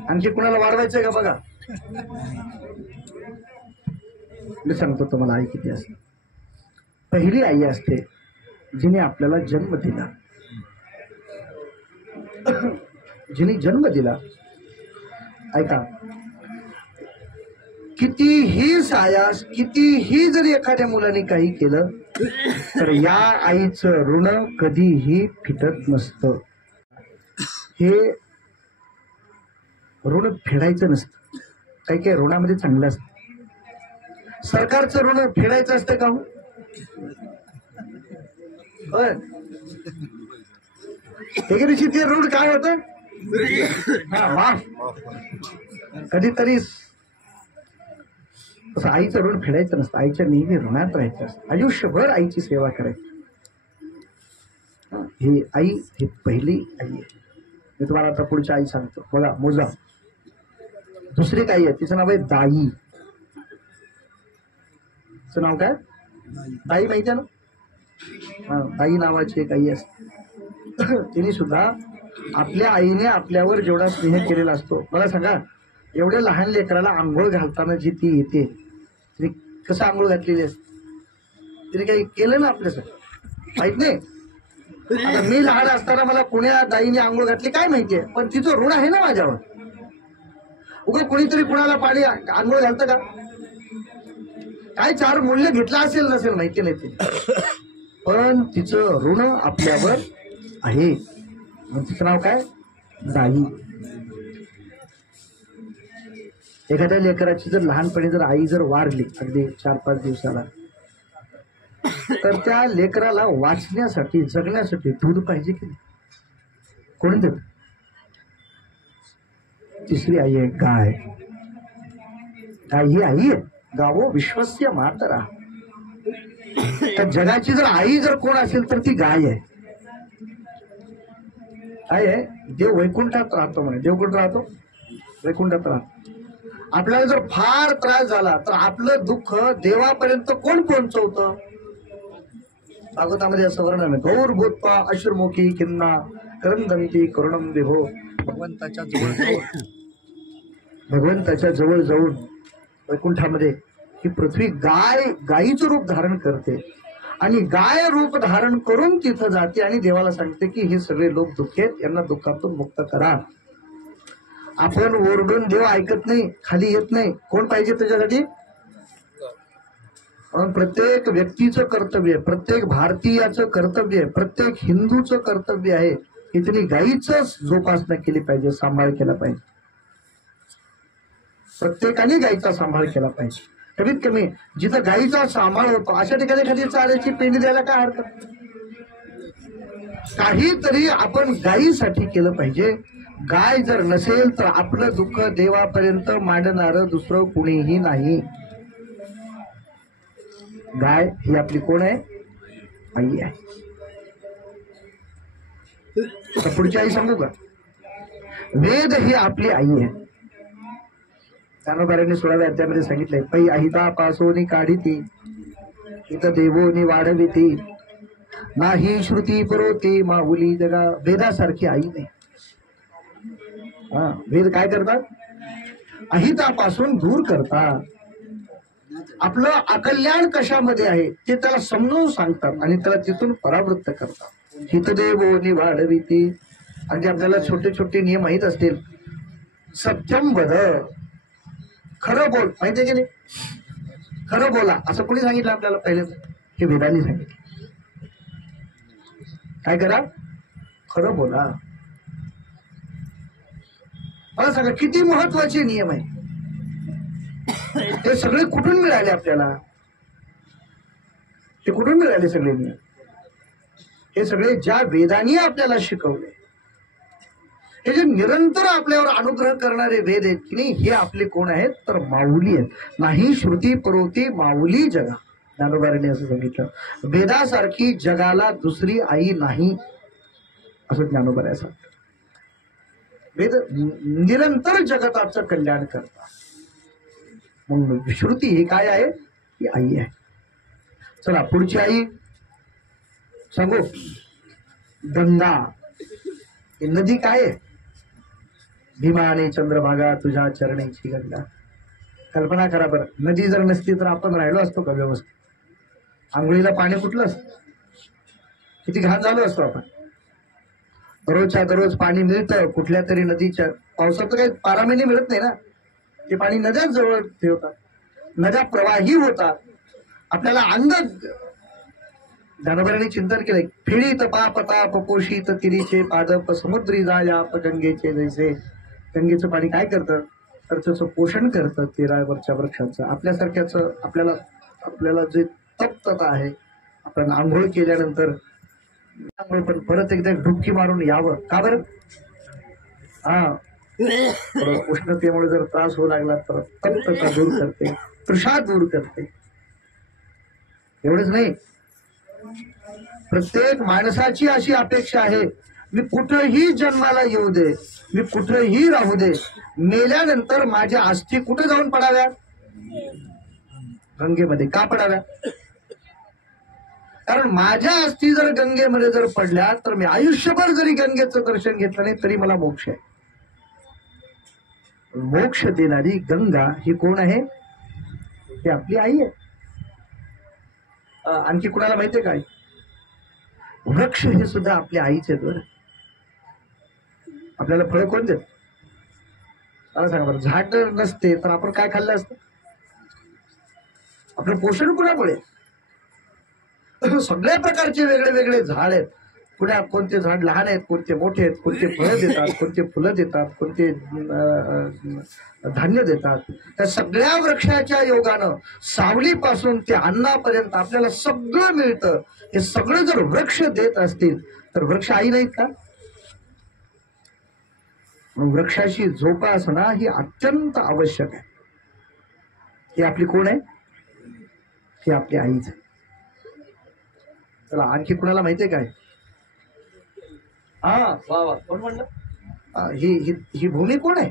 आणखी कुणाला वाढवायचंय का बघा? मी सांगतो तुम्हाला आई किती असते. पहिली आई असते जिने आपल्याला जन्म दिला. जिने जन्म दिला, ऐका, कितीही सायास, कितीही जरी एखाद्या मुलाने काही केलं तर या आईचं ऋण कधीही फिटत नसतं. हे ऋण फेडायचं नसतं. काही काही ऋणामध्ये चांगलं असतं. सरकारचं ऋण फेडायचं असतं का? एके दिवशी ते ऋण काय होतं? कधीतरी आईचं ऋण फेडायचं नसतं. आईच्या नेहमी ऋणात राहायचं असतं. आयुष्यभर आईची सेवा करायची. ही आई, ही पहिली आई आहे. मी तुम्हाला आता पुढची आई सांगतो. बघा, मोजा. दुसरी एक आई आहे, तिचं नाव आहे दाई. तिचं नाव काय? दाई माहिती आहे ना? दाई नावाची एक आई असते. तिने सुद्धा आपल्या आईने आपल्यावर जेवढा स्नेह केलेला असतो, मला सांगा एवढ्या लहान लेकराला आंघोळ घालताना जी ती येते, तिने कसं आंघोळ घातलेली असते, तिने काही केलं ना आपल्यासाठी माहित नाही. आता मी लहान असताना मला कुण्या दाईने आंघोळ घातली काय माहितीये, पण तिचं ऋण आहे ना माझ्यावर. उगा कोणीतरी कुणाला पाणी आंघोळ घालतं का, काय चार मूल्य घेतलं असेल नसेल माहिती नाही ते, पण तिचं ऋण आपल्यावर आहे. तिचं नाव काय, दाई. एखाद्या लेकराची जर लहानपणी जर आई जर वारली अगदी 4-5 दिवसाला, तर त्या लेकराला वाचण्यासाठी जगण्यासाठी दूध पाहिजे की नाही, कोणी देत. तिसरी आई आहे गाय. गाय ही आई आहे, गावो विश्वस्य मातरा. तर जगाची जर आई जर कोण असेल तर ती गाय आहे. काय आहे, देव वैकुंठात राहतो म्हणे. देव कुठं राहतो, वैकुंठात राहतो. आपल्याला जर फार त्रास झाला तर आपलं दुःख देवापर्यंत कोण पोहोचवतं. भागवतामध्ये असं वर्णन आहे, गौर भूतपा अश्रुमुखी किन्ना करंदंती करुणम विभो. भगवंताच्या जवळ जाऊन, भगवंताच्या जवळ जाऊन वैकुंठामध्ये ही पृथ्वी गायीचं रूप धारण करते आणि गाय रूप धारण करून तिथं जाते आणि देवाला सांगते की हे सगळे लोक दुःखी आहेत, यांना दुःखातून मुक्त करा. आपण ओरडून देव ऐकत नाही, खाली येत नाही. कोण पाहिजे त्याच्यासाठी, प्रत्येक व्यक्तीचं कर्तव्य, प्रत्येक भारतीयाचं कर्तव्य, प्रत्येक हिंदूचं कर्तव्य आहे की त्यांनी गायीचं जोपासना केली पाहिजे, सांभाळ केला पाहिजे. प्रत्येकाने गायीचा सांभाळ केला पाहिजे. कमीत कमी जिथं गायीचा सांभाळ होतो अशा ठिकाणी एखादी चाऱ्याची पेंडी द्यायला काय हरकत. काहीतरी आपण गायीसाठी केलं पाहिजे. गाय जर नसेल तर आपलं दुःख देवापर्यंत मांडणारं दुसरं कुणीही नाही. गाय ही आपली कोण आहे, आई आहे. पुढची आई सांगू का, वेद ही आपली आई आहे. ज्ञानोबांनी 16व्या अध्यायामध्ये सांगितलंय, पै अहिता पासोनी काढिती इथं देवोनी वाढविती नाही श्रुती पुरवती माऊली जगा. वेदासारखी आई नाही. वेद काय करतात, अहितापासून दूर करतात. आपलं अकल्याण कशामध्ये आहे ते त्याला समजून सांगतात आणि त्याला तिथून परावृत्त करतात. हितदेवोनी वाढविती. आणि आपल्याला छोटे छोटे नियम माहीत असतील. सत्यम वद, खरं बोल, माहितीये की नाही, खरं बोला असं कोणी सांगितलं आपल्याला पहिले, हे वेदांनी सांगितलं. काय करा, खरं बोला. मला सांगा किती महत्वाचे नियम आहे. हे सगळे कुठून मिळाले आपल्याला, ते कुठून मिळाले सगळे नियम. हे सगळे ज्या वेदांनी आपल्याला शिकवले, हे जे निरंतर आपल्यावर अनुग्रह करणारे वेद आहेत की नाही, हे आपले कोण आहेत तर माऊली आहेत. नाही श्रुती पुरवती माऊली जगा. ज्ञानोबांनी असं सांगितलं, वेदासारखी जगाला दुसरी आई नाही असं ज्ञानोबाने सांगितलं. वेद निरंतर जगताचं कल्याण करतात. मग श्रुती ही काय आहे, ही आई आहे. चला पुढची आई सांगू, गंगा. ही नदी काय आहे, भीमा आणि चंद्रभागा तुझ्या चरणीची गंगा. कल्पना करा बरं, नदी जर नसती तर आपण राहिलो असतो का व्यवस्थित. आंघोळीला पाणी कुठलं असतं, किती घाण झालो असतो आपण. दररोजच्या दररोज पाणी मिळतं कुठल्या तरी नदीच्या. पावसाचं काही 12 महिने मिळत नाही ना, ते पाणी नद्याच जवळ ठेवतात, नद्या प्रवाही होतात. आपल्याला अंग. ज्ञानोबांनी चिंतन केलंय, फिळीत पाप ताप पोषित तिरीचे पादप समुद्री जाया गंगेचे जैसे. गंगेचं पाणी काय करतं तर त्याचं पोषण करतं तीरावरच्या वृक्षाचं. आपल्यासारख्याच आपल्याला जे तप्तता आहे, आपण आंघोळ केल्यानंतर पण परत एकदा डुबकी मारून यावं. का बरं, उष्णतेमुळे जर त्रास होऊ लागला तर तप्तता दूर करते, तृषा दूर करते. एवढंच नाही, प्रत्येक माणसाची अशी अपेक्षा आहे, मी कुठेही जन्माला येऊ दे, मी कुठेही राहू दे, मेल्यानंतर माझ्या अस्थी कुठे जाऊन पडाव्या, गंगेमध्ये. का पडाव्या, कारण माझ्या अस्थी जर गंगेमध्ये जर पडल्या तर मी आयुष्यभर जरी गंगेचं दर्शन घेतलं नाही तरी मला मोक्ष आहे. मोक्ष देणारी गंगा ही कोण आहे? ही आपली आई आहे. आणखी कुणाला माहितीये काय? वृक्ष हे सुद्धा आपल्या आईचे बरं. आपल्याला फळं कोण देत? मला सांगा बरं, झाड नसते तर आपण काय खाल्लं असतं? आपलं पोषण कुणामुळे? सगळ्या प्रकारचे वेगळे वेगळे झाड आहेत. पुण्या कोणते झाड लहान आहेत, कोणते मोठे आहेत, कोणते फळं देतात, कोणते फुलं देतात, कोणते धान्य देतात. त्या सगळ्या वृक्षाच्या योगानं सावलीपासून ते अन्नापर्यंत आपल्याला सगळं मिळतं. हे सगळं जर वृक्ष देत असतील तर वृक्ष आई नाहीत का? वृक्षाशी जोपासना ही अत्यंत आवश्यक आहे. ही आपली कोण आहे? ही आपली आईच आहे. चला आणखी कुणाला माहितीये काय? हा वा वा, कोण म्हणलं? ही ही ही भूमी कोण आहे?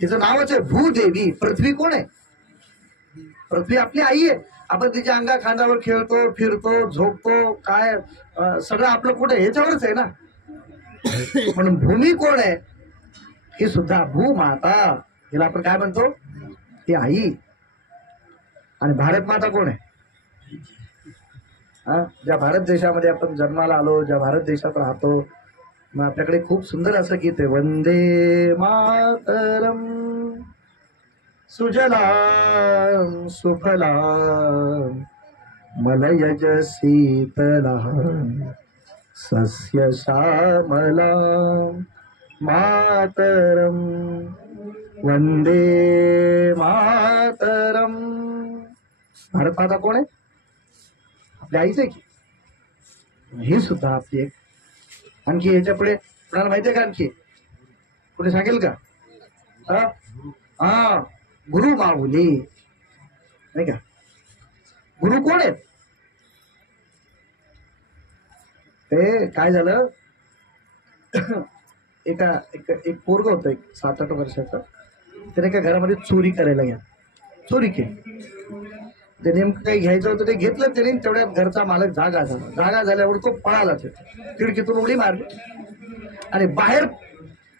तिचं नावच आहे भूदेवी. पृथ्वी कोण आहे? पृथ्वी आपली आई आहे. आपण तिच्या अंगा खांद्यावर खेळतो, फिरतो, झोपतो, काय सगळं आपलं कुठे ह्याच्यावरच आहे ना. म्हणून भूमी कोण आहे? ही सुद्धा भूमाता. हिला आपण काय म्हणतो? ही आई. आणि भारत माता कोण आहे? ज्या भारत देशामध्ये आपण जन्माला आलो, ज्या भारत देशात राहतो, मग आपल्याकडे खूप सुंदर असं गीत आहे, वंदे मातरम सुजलाम सुफलाम मलयज शीतलाम सस्य श्यामलाम मातरम वंदे मातरम. भारत माता कोण आहे? आपल्या आईच आहे की. ही सुद्धा आपली एक. आणखी याच्या पुढे कोणाला माहितीये का? आणखी कुठे सांगेल का? हा गुरु माऊली नाही का? गुरु कोण आहेत? ते काय झालं, एक पोरग होतं, एक 7-8 वर्षाचं. त्याने काय घरामध्ये चोरी करायला घ्या. चोरी केली. ते नेमकं काही घ्यायचं होतं ते घेतलं त्याने. तेवढ्यात घरचा मालक जागा झाला. जागा झाल्यावर तो पळाला. खिडकीतून उडी मारली आणि बाहेर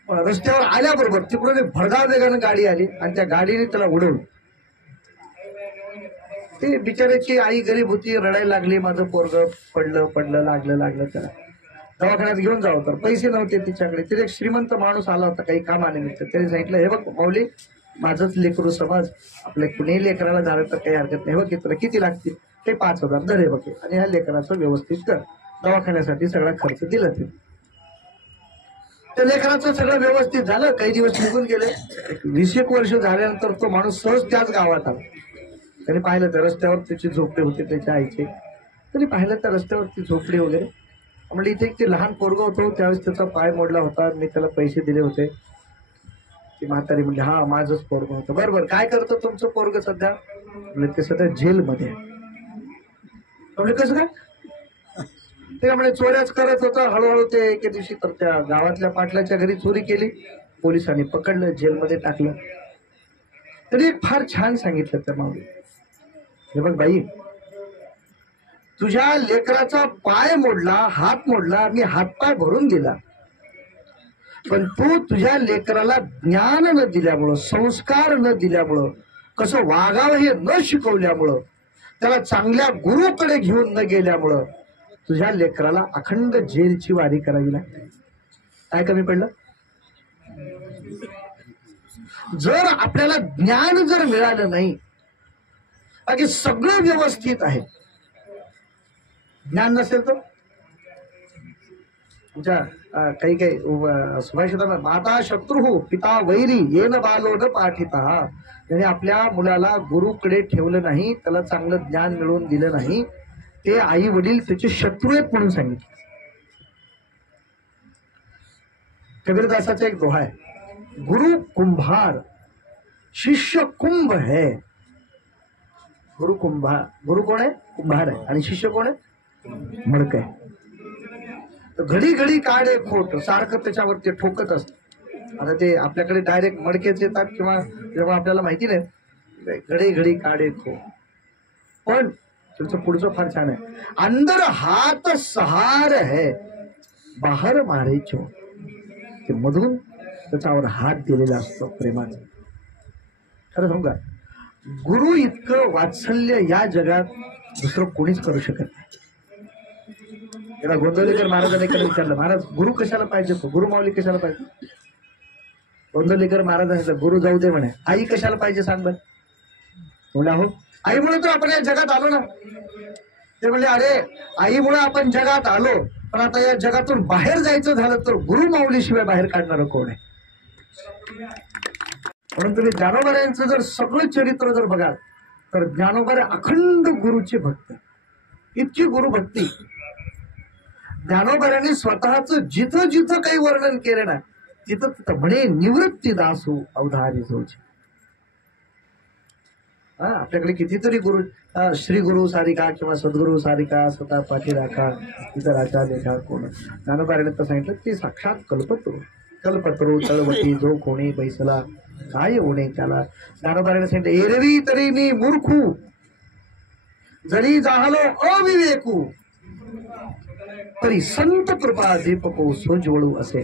रस्त्यावर आल्याबरोबर तिकडून एक भरधाव वेगानं गाडी आली आणि त्या गाडीने त्याला उडवलं. ती बिचाऱ्याची आई गरीब होती, रडायला लागली, माझं पोरग पडलं लागलं त्याला. दवाखान्यात घेऊन जावं तर पैसे नव्हते तिच्याकडे. तिथे एक श्रीमंत माणूस आला होता काही कामानिमित्त. त्याने सांगितलं, हे बघ माऊली, माझंच लेकरू समज, आपल्या कुणीही लेकराला झालं तर काही हरकत नाही. बघ तुला किती लागतील? ते 5,000 धरे बघे आणि ह्या लेकराचं व्यवस्थित कर. दवाखान्यासाठी सगळा खर्च दिला ते. त्या लेकराचं सगळं व्यवस्थित झालं. काही दिवस निघून गेले. 20 वर्ष झाल्यानंतर तो माणूस सहज त्याच गावात आला. त्याने पाहिलं तर रस्त्यावर त्याची झोपडी होती त्याच्या आईची. तरी पाहिलं तर रस्त्यावरती झोपडी वगैरे. म्हणजे इथे एक ते लहान पोरग होतो, त्यावेळेस त्याचा पाय मोडला होता, मी त्याला पैसे दिले होते. ती म्हातारी म्हणजे हा माझंच पोरग होतं. बरोबर, काय करतं तुमचं पोरग सध्या? म्हणजे ते सध्या जेलमध्ये. म्हणजे कसं काय? ते म्हणजे चोऱ्याच करत होतं. हळूहळू ते एके दिवशी तर त्या गावातल्या पाटलाच्या घरी चोरी केली. पोलिसांनी पकडलं, जेलमध्ये टाकलं. तरी एक फार छान सांगितलं त्या माऊली, हे बघ बाई, तुझ्या लेकराचा पाय मोडला, हात मोडला, मी हातपाय भरून दिला, पण तू तुझ्या लेकराला ज्ञान न दिल्यामुळं, संस्कार न दिल्यामुळं, कसं वागावं हे न शिकवल्यामुळं, त्याला चांगल्या गुरुकडे घेऊन न गेल्यामुळं तुझ्या लेकराला अखंड जेलची वारी करावी लागते. काय कमी पडलं? जर आपल्याला ज्ञान जर मिळालं नाही, बाकी सगळं व्यवस्थित आहे, ज्ञान नसेल तर तुमच्या काही सुभाषितांना माता शत्रू पिता वैरी येन बालो न पाठिता. त्याने आपल्या मुलाला गुरुकडे ठेवलं नाही, त्याला चांगलं ज्ञान मिळवून दिलं नाही, ते आई वडील त्याचे शत्रू आहेत म्हणून सांगितले. कबीरदासाचा एक दोहा आहे, गुरु कुंभार शिष्य कुंभ है. गुरु कुंभार, गुरु कोण आहे? कुंभार आहे. आणि शिष्य कोण आहे? मडक आहे. तर घडी घडी काढे खोट सारखं त्याच्यावरती ठोकत असत. आता ते आपल्याकडे डायरेक्ट मडकेच येतात किंवा जेव्हा आपल्याला माहिती नाही, घडी घडी काढे खोट. पण त्यांचं पुढचं फार छान आहे. अंदर हात सहार है बाहेर मारे चोर. ते मधून त्याच्यावर हात दिलेला असतो प्रेमाचा. खरं सांगू का, गुरु इतकं वात्सल्य या जगात दुसरं कोणीच करू शकत नाही. त्याला गोंदवलेकर महाराजांनी कधी विचारलं, महाराज गुरु कशाला पाहिजे, गुरु माऊली कशाला पाहिजे. गोंदवलेकर महाराजांनी गुरु जाऊ दे म्हणे, आई कशाला पाहिजे सांग बरं. म्हणलं हो आईमुळे तर आपण या जगात आलो ना. ते म्हणले अरे आईमुळे आपण जगात आलो, पण आता या जगातून बाहेर जायचं झालं तर गुरु माऊली शिवाय बाहेर काढणारं कोण आहे. म्हणून तुम्ही ज्ञानोबारायांचं जर सगळं चरित्र जर बघाल तर ज्ञानोबारे अखंड गुरुचे भक्त, इतकी गुरुभक्ती. ज्ञानोबारांनी स्वतःचं जिथं जिथं काही वर्णन केलं ना तिथं तिथं म्हणे निवृत्ती दासू अवधारी जोची. आपल्याकडे कितीतरी गुरु, श्री गुरु सारिका किंवा सद्गुरु सारिका, स्वतः पाठी राखा इतर आचार्य लेखा कोण. ज्ञानोबाराने तर सांगितलं ते साक्षात कल्पतरू. कल्पतरू तळवटी जो कोणी बैसला काय होणे त्याला. ज्ञानोबाराने सांगितलं एरवी तरी मी मूर्खू जरी जाहलो अविवेकू तरी संत कृपा दीपको सोज्वळू असे.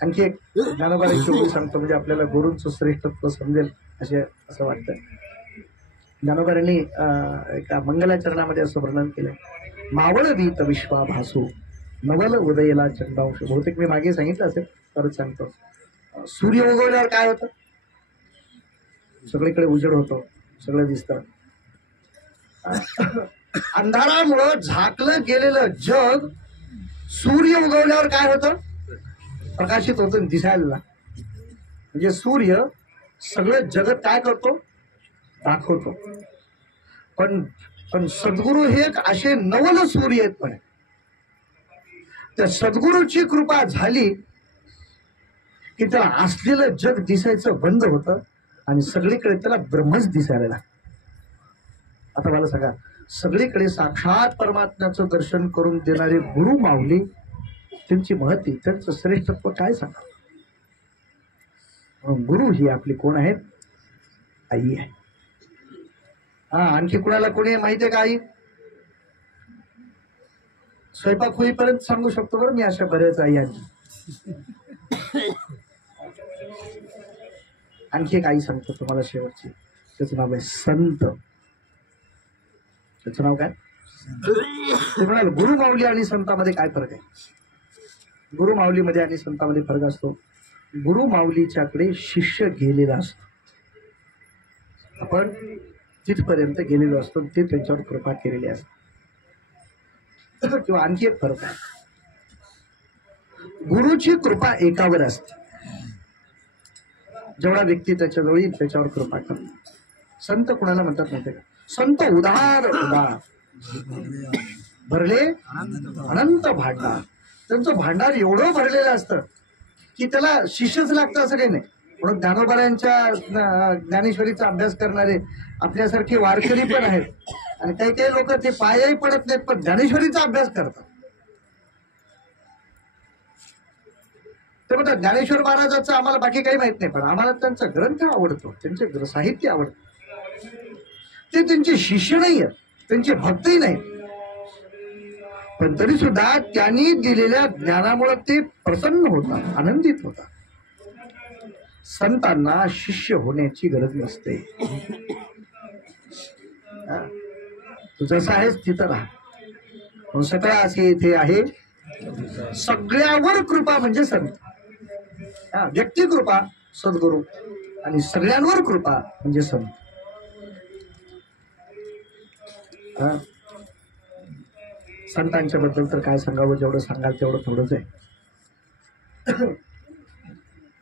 आणखी एक ज्ञानोबारांची ओळी सांगतो म्हणजे आपल्याला गुरूंचं श्रेष्ठत्व समजेल असं वाटतं. ज्ञानोबारांनी एका मंगलाचरणामध्ये असं वर्णन केलं, मावळ वीत विश्वाभासू नवल उदयला चंदांश. बहुतेक मी मागे सांगितलं असेल परत सांगतो. सूर्य उगवल्यावर काय होतं, सगळीकडे उजेड होतो, सगळं दिसतं. अंधारामुळं झाकलं गेलेलं जग सूर्य उगवल्यावर काय होतं, प्रकाशित होतं, दिसायला. म्हणजे सूर्य सगळं जगत काय करतो, दाखवतो. पण सद्गुरू हे एक असे नवल सूर्य आहेत. पण त्या सद्गुरूची कृपा झाली की त्याला असलेलं जग दिसायचं बंद होतं आणि सगळीकडे त्याला ब्रह्मच दिसायला लागतं. आता मला सांगा, सगळीकडे साक्षात परमात्म्याचं दर्शन करून देणारे गुरु माऊली, त्यांची महती, त्यांचं श्रेष्ठत्व काय सांगा. गुरु ही आपली कोण आहेत, आई आहे. आणखी कुणाला कोणी माहिती आहे का आई. स्वयंपाक होईपर्यंत सांगू शकतो बरं मी अशा बऱ्याच आई आहे. आणखी एक आई सांगतो तुम्हाला शेवटची, त्याचं नाव आहे संत. त्याचं नाव काय, ते म्हणाल गुरु माऊली आणि संतांमध्ये काय फरक आहे. गुरु माऊलीमध्ये आणि संतांमध्ये फरक असतो. गुरु माऊलीच्याकडे शिष्य गेलेला असतो, आपण तिथपर्यंत गेलेलो असतो, ते त्यांच्यावर कृपा केलेली असते. किंवा आणखी एक फरक आहे, गुरुची कृपा एकावर असते, जेवढा व्यक्ती त्याच्याजवळ येईल त्याच्यावर कृपा करतो. संत कुणाला म्हणतात माहिती का, संत उदार उदार भरले अनंत भांडार. त्यांचं भांडार एवढं भरलेलं असतं की त्याला शिष्यच लागतं असं काही नाही. म्हणून ज्ञानोबारांच्या ज्ञानेश्वरीचा अभ्यास करणारे आपल्यासारखे वारकरी पण आहेत आणि काही काही लोक ते पायही पडत नाहीत पण ज्ञानेश्वरीचा अभ्यास करतात. ते म्हणतात ज्ञानेश्वर महाराजांचं आम्हाला बाकी काही माहित नाही, पण आम्हाला त्यांचा ग्रंथ आवडतो, त्यांचे साहित्य आवडतं. ते त्यांचे शिष्य नाही आहेत, त्यांचे भक्तही नाही, पण तरी सुद्धा त्यांनी दिलेल्या ज्ञानामुळे ते प्रसन्न होतात, आनंदित होतात. संतांना शिष्य होण्याची गरज नसते. तू जसं आहेस तिथं राहा. सगळं असे इथे आहे, सगळ्यावर कृपा म्हणजे संत. व्यक्ती कृपा सद्गुरू आणि सगळ्यांवर कृपा म्हणजे संत. संतांच्या बद्दल तर काय सांगावं, जेवढं सांगाल तेवढं थोडंच आहे.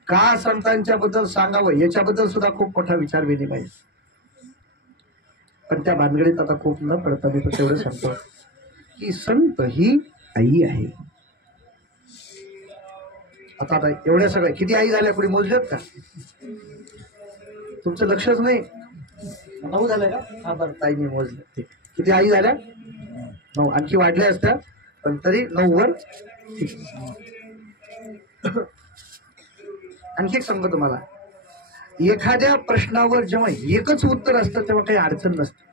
का संतांच्या बद्दल सांगावं याच्याबद्दल सुद्धा खूप मोठा विचार विनिमय, पण त्या भानगडीत आता खूप न पडता मी तर तेवढं सांगतो की संत ही आई आहे. आता एवढ्या सगळ्या किती आई झाल्या कोणी मोजल्यात का, तुमचं लक्षच नाही. 9 झाल्या का, हा बरं ताईने मोजलं. ठीक, किती आई झाल्या, 9. आणखी वाढल्या असत्या पण तरी 9 वर. आणखी एक सांगतो तुम्हाला, एखाद्या प्रश्नावर जेव्हा एकच उत्तर असतं तेव्हा काही अडचण नसते.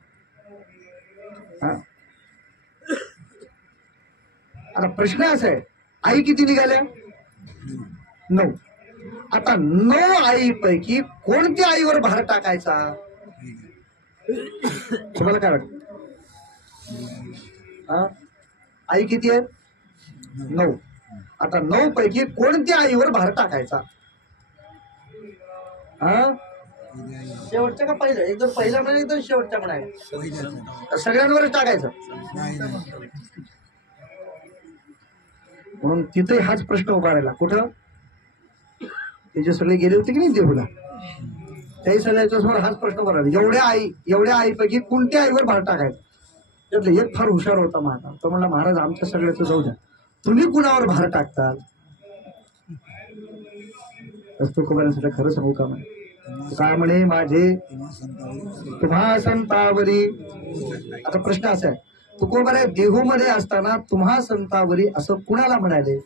आता प्रश्न असा आहे, आई किती निघाल्या? 9. आता 9 आईपैकी कोणत्या आईवर भार टाकायचा? तुम्हाला काय वाटतं? आई किती आहे? 9. आता 9 पैकी कोणत्या आईवर भार टाकायचा? शेवटच्या का पहिलं? एकदम पहिला म्हणाय एकदम शेवटच्या म्हणाय, सगळ्यांवरच टाकायचं. म्हणून तिथे हाच प्रश्न उभा राहिला. कुठं? ते जे सगळे गेले होते की नाही देहूला, त्याही सगळ्याच्या समोर हाच प्रश्न उभा राहिला. एवढ्या आईपैकी कोणत्या आईवर भार टाकायचा? त्यातलं एक फार हुशार होता महाराज. तो म्हणला, महाराज आमच्या सगळ्याचं जाऊ द्या, तुम्ही कुणावर भार टाकताल? तुकोबारांसाठी खरं सांगू का म्हणे, काय म्हणे, माझे तुम्हा संतावरी. आता प्रश्न असा आहे, तुकोबारा देहूमध्ये असताना तुम्हा संतावरी असं कुणाला म्हणाले?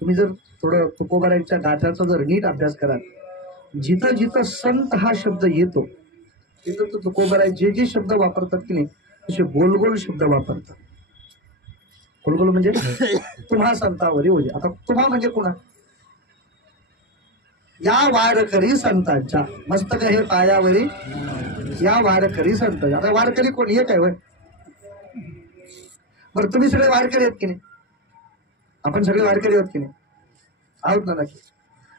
तुम्ही जर थोडं तुकोबारांच्या गाथ्याचा जर नीट अभ्यास कराल, जिथं जिथं संत हा शब्द येतो तिथं तो तुकोबाराय जे जे शब्द वापरतात की नाही तसे गोल गोल शब्द वापरतात. गोल गोल म्हणजे तुम्हा संतावरी होते. आता तुम्हा म्हणजे कुणा? या वारकरी संतांच्या मस्तक हे पायावरी, या वारकरी संतांच्या. आता वारकरी कोण? एक आहे वय. बरं तुम्ही सगळे वारकरी आहेत की नाही? आपण सगळे वारकरी आहोत की नाही? आहोत ना नक्की.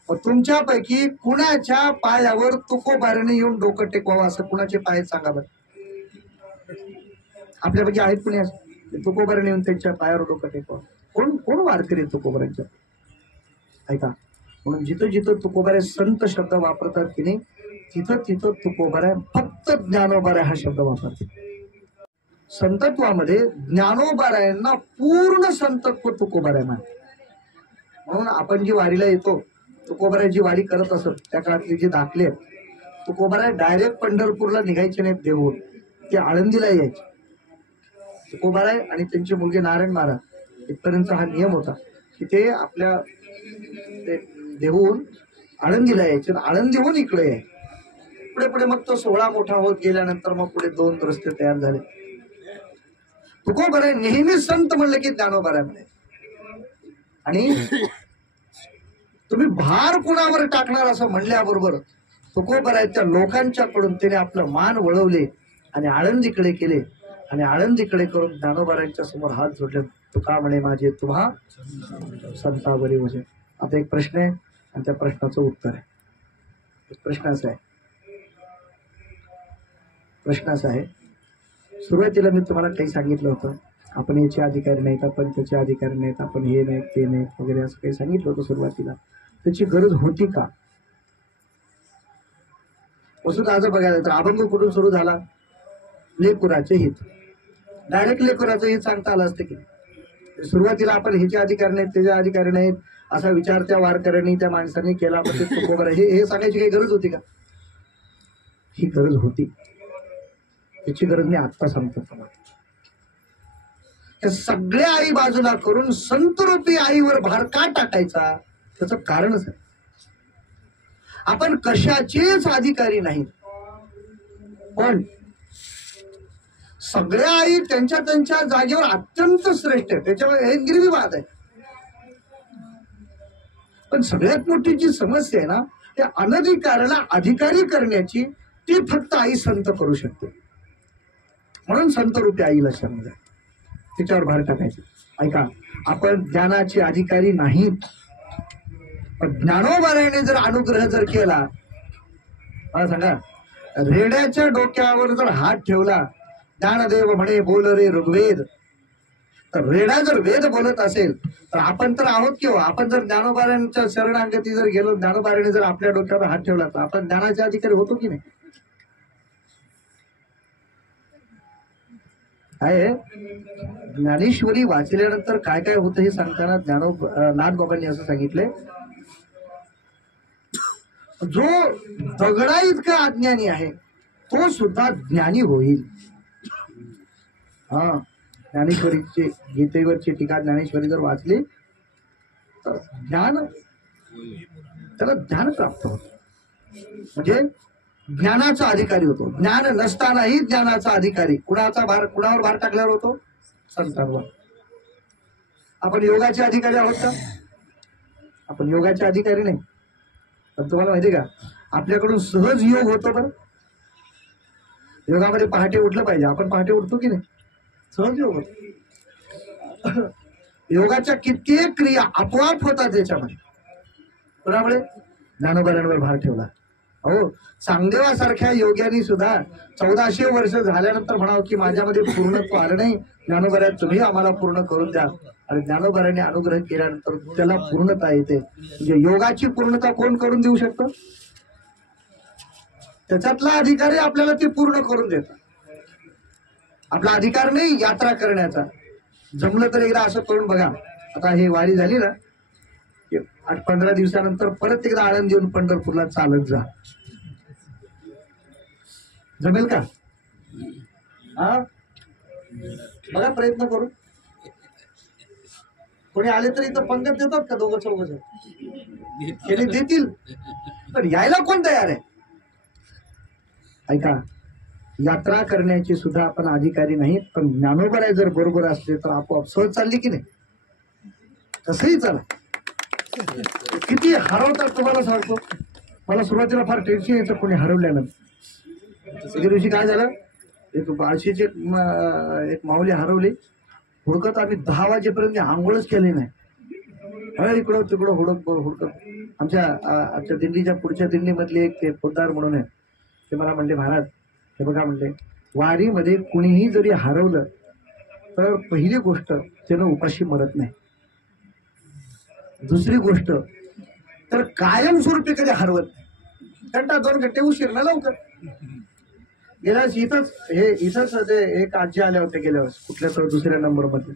मग तुमच्यापैकी कुणाच्या पायावर तुकोबाराने येऊन डोकं टेकवावं असं कुणाचे पाय सांगा बरं? आपल्यापैकी आहेत कुणी असं तुकोबाराने येऊन त्यांच्या पायावर डोकं टेकवावं? कोण कोण वारकरी तुकोबारांच्या? ऐका, म्हणून जिथं जिथं तुकोबाराय संत शब्द वापरतात की नाही तिथं तिथं तुकोबाराय फक्त ज्ञानोबाराय हा शब्द वापरतात. संतत्वामध्ये ज्ञानोबारायांना पूर्ण संतत्व तुकोबाराय मानतात. म्हणून आपण जी वारीला येतो, तुकोबाराय जी वारी करत असत त्या काळातले जे दाखले आहेत, तुकोबाराय डायरेक्ट पंढरपूरला निघायचे नाहीत देहून, ते आळंदीला यायचे. तुकोबाराय आणि त्यांचे मुलगे नारायण महाराज इथपर्यंत हा नियम होता की ते आपल्या देहून आळंदीला यायचे, आळंदीहून इकडे यायचे. पुढे पुढे मग तो सोहळा मोठा होत गेल्यानंतर मग पुढे 2 रस्ते तयार झाले. तुकोबाराय नेहमी संत म्हणलं की ज्ञानोबाराय म्हणे. आणि तुम्ही भार कुणावर टाकणार असं म्हणल्याबरोबर तुकोबारायच्या लोकांच्याकडून त्याने आपलं मान वळवले आणि आळंदीकडे केले आणि आळंदीकडे करून ज्ञानोबारायांच्या समोर हात जोडले. तुका म्हणे माझे तुम्हा संतावरी म्हणजे. आता एक प्रश्न आहे आणि त्या प्रश्नाचं उत्तर आहे. प्रश्न असा आहे, सुरुवातीला मी तुम्हाला काही सांगितलं होतं, आपण याचे अधिकारी नाहीत, आपण त्याचे अधिकारी नाहीत, आपण हे नाहीत ते नाहीत वगैरे असं काही सांगितलं होतं सुरुवातीला. त्याची गरज होती का? वस्तुत आज बघायला तर अभंग कुठून सुरू झाला? लेकुराचे हित. डायरेक्ट लेकुराचं हित सांगता आलं असतं की सुरुवातीला आपण ह्याचे अधिकारी नाहीत त्याचे अधिकारी नाहीत असा विचार त्या वारकऱ्यांनी त्या माणसांनी केला. पण ते तुकोबाराय हे सांगायची काही गरज होती का? ही गरज होती. त्याची गरज मी आत्ता सांगतो तुम्हाला. सगळ्या आई बाजूला करून संतरूपी आईवर भार का टाकायचा? त्याचं कारणच आहे, आपण कशाचेच अधिकारी नाही, पण सगळ्या आई त्यांच्या त्यांच्या जागेवर अत्यंत श्रेष्ठ आहे. त्याच्यावर हे निर्विवाद आहे. पण सगळ्यात मोठी जी समस्या आहे ना, त्या अनधिकाराला अधिकारी करण्याची, ती फक्त आई संत करू शकते. म्हणून संतरूपी आईला शरण द्या, तिच्यावर भार टाकायचं. ऐका, आपण ज्ञानाचे अधिकारी नाहीत, पण ज्ञानोबारायाने जर अनुग्रह जर केला, मला सांगा, रेड्याच्या डोक्यावर जर हात ठेवला, ज्ञानदेव म्हणे बोल रे ऋग्वेद, तर रेडा जर वेद बोलत असेल तर आपण तर आहोत किंवा आपण जर ज्ञानोबारायांच्या शरणागती जर गेलो, ज्ञानोबारायाने जर आपल्या डोक्यावर हात ठेवला तर आपण ज्ञानाचे अधिकारी होतो की नाही? आहे ज्ञानेश्वरी वाचल्यानंतर काय काय होतं हे सांगताना नाथबाबांनी असं सांगितलंय, जो दगडा इतका अज्ञानी आहे तो सुद्धा ज्ञानी होईल. हा, ज्ञानेश्वरीची गीतेवरची टीका ज्ञानेश्वरी जर वाचली तर त्याला ज्ञान प्राप्त होतं, म्हणजे ज्ञानाचा अधिकारी होतो. ज्ञान नसतानाही ज्ञानाचा अधिकारी. कुणावर भार टाकल्यावर होतो? संतांवर. आपण योगाचे अधिकारी आहोत का? आपण योगाचे अधिकारी नाही. पण तुम्हाला माहिती का, आपल्याकडून सहज योग होतो बरं. योगामध्ये पहाटे उठलं पाहिजे. आपण पहाटे उठतो की नाही? सहज योग होतो. योगाच्या कित्येक क्रिया आपोआप होतात त्याच्यामध्ये. कोणामुळे? ज्ञानोबांवर भार ठेवला. अहो, चांगदेवासारख्या योग्यानी सुद्धा 1400 वर्ष झाल्यानंतर म्हणावं की माझ्यामध्ये पूर्णत्व आलं नाही, ज्ञानोबाऱ्या तुम्ही आम्हाला पूर्ण करून द्या. आणि ज्ञानोबाऱ्याने अनुग्रह केल्यानंतर त्याला पूर्णता येते. म्हणजे योगाची पूर्णता कोण करून देऊ शकतो? त्याच्यातला अधिकारी आपल्याला ते पूर्ण करून देतात. आपला अधिकार नाही यात्रा करण्याचा. जमलं तर एकदा असं करून बघा. आता हे वारी झाली ना, 8-15 दिवसानंतर परत एकदा आळंदी येऊन पंढरपूरला चालत जा. जमेल का? हा, बघा प्रयत्न करू. कोणी आले तरी इथं पंगत देतात का? 2-4 जण केले देतील, पण यायला कोण तयार आहे? ऐका, यात्रा करण्याची सुद्धा आपण अधिकारी नाहीत, पण ज्ञानोबा जर बरोबर असले तर आपोआप सहज चालली की नाही? तसंही चला. किती हरवतात तुम्हाला सांगतो. मला सुरुवातीला फार टेन्शन यायचं कोणी हरवल्यानंतर. एके दिवशी काय झालं, एक अशीच एक माऊली हरवली. हुडकत आम्ही 10 वाजेपर्यंत आंघोळच केली नाही. इकडं तिकडं हुडकत आमच्या दिंडीच्या पुढच्या दिंडीमधले एक ते पोद्दार म्हणून आहे. ते मला म्हणले, महाराज हे बघा म्हणले, वारीमध्ये कुणीही जरी हरवलं तर पहिली गोष्ट त्यानं उपाशी मरत नाही. दुसरी गोष्ट तर कायमस्वरूपी कधी हरवत नाही. घंटा 2 घंटे उशीर ना लवकर. गेल्या वर्षी इथंच ते एक आजी आल्या होत्या गेल्या वर्षी कुठल्या तर दुसऱ्या नंबरमध्ये.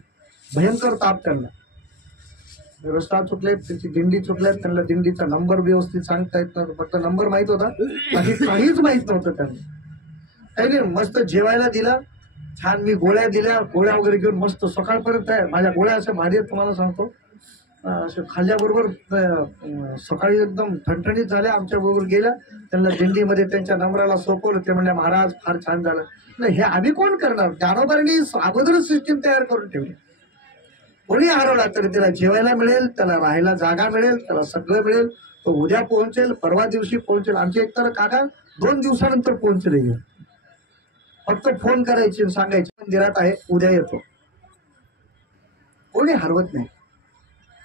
भयंकर ताप त्यांना. रस्ता चुकलेत, त्याची दिंडी चुकल्यात, त्यांना दिंडीचा नंबर व्यवस्थित सांगता येत नव्हतं. फक्त नंबर माहित होता, बाकी काहीच माहित नव्हतं त्यांना. काही नाही, मस्त जेवायला दिलं, छान मी गोळ्या दिल्या, गोळ्या वगैरे घेऊन मस्त सकाळपर्यंत आहे. माझ्या गोळ्या अशा भारी आहेत तुम्हाला सांगतो. खाल्ल्याबरोबर सकाळी एकदम ठणठणीत झाल्या. आमच्या बरोबर गेल्या, त्यांना दिंडीमध्ये त्यांच्या नंबराला सोपवलं. ते म्हणल्या, महाराज फार छान झालं. हे आम्ही कोण करणार? ज्ञानोबांनी अगोदरच सिस्टीम तयार करून ठेवली. कोणी हरवला तरी त्याला जेवायला मिळेल, त्याला राहायला जागा मिळेल, त्याला सगळं मिळेल. तो उद्या पोहोचेल, परवा दिवशी पोहोचेल. आमचे एकतर काका 2 दिवसानंतर पोहोचले. फक्त फोन करायचे, सांगायचे मंदिरात आहे, उद्या येतो. कोणी हरवत नाही.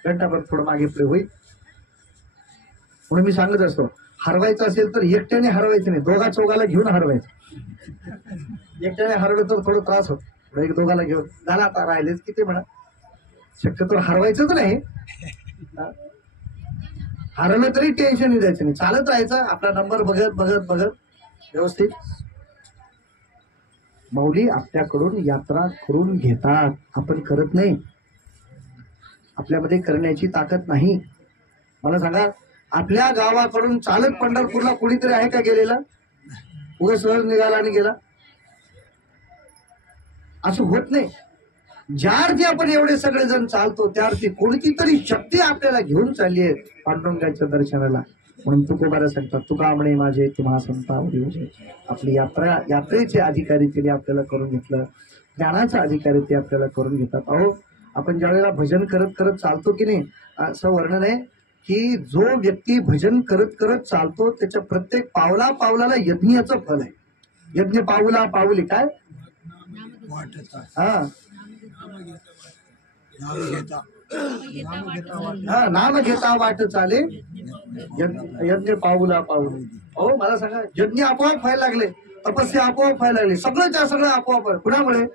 घंटाभर थोडं मागे पुढे होईल. म्हणून मी सांगत असतो, हरवायचं असेल तर एकट्याने हरवायचं नाही, 2-4 घेऊन हरवायचं. एकट्याने हरवलं तर थोडं त्रास होतो. 1-2 घेऊन झाला, आता राहिलेच किती म्हणा. शक्यतो हरवायचंच नाही. हरवलं तरी टेन्शन द्यायचं नाही, चालत राहायचं आपला नंबर बघत बघत बघत व्यवस्थित. माऊली आपल्याकडून यात्रा करून घेतात, आपण करत नाही. आपल्यामध्ये करण्याची ताकद नाही. मला सांगा, आपल्या गावाकडून चालत पंढरपूरला कोणीतरी आहे का गेलेला? उगा सहज निघाला आणि गेला असं होत नाही. ज्यार्थी आपण एवढे सगळे जण चालतो त्यार्थी कोणती तरी शक्ती आपल्याला घेऊन चालली आहे पांडुरंगाच्या दर्शनाला. म्हणून तुकोबारा सांगतात, तुका म्हणे माझे तुम्हा संतावरी होते. आपली यात्रेचे अधिकारी त्यांनी आपल्याला करून घेतलं, ज्ञानाचा अधिकारी ते आपल्याला करून घेतात. अहो, आपण ज्यावेळेला भजन करत करत चालतो की नाही, असं वर्णन आहे की जो व्यक्ती भजन करत करत चालतो त्याच्या प्रत्येक पावला पावलाला यज्ञाचं फल आहे. यज्ञ पाऊला पाऊली काय? हा, नाम घेता वाट चाले, यज्ञ पाऊला पाऊली. हो, मला सांगा, यज्ञ आपोआप व्हायला लागले, तपस्या आपोआप व्हायला लागली, सगळंच्या सगळं आपोआप. कुणामुळे?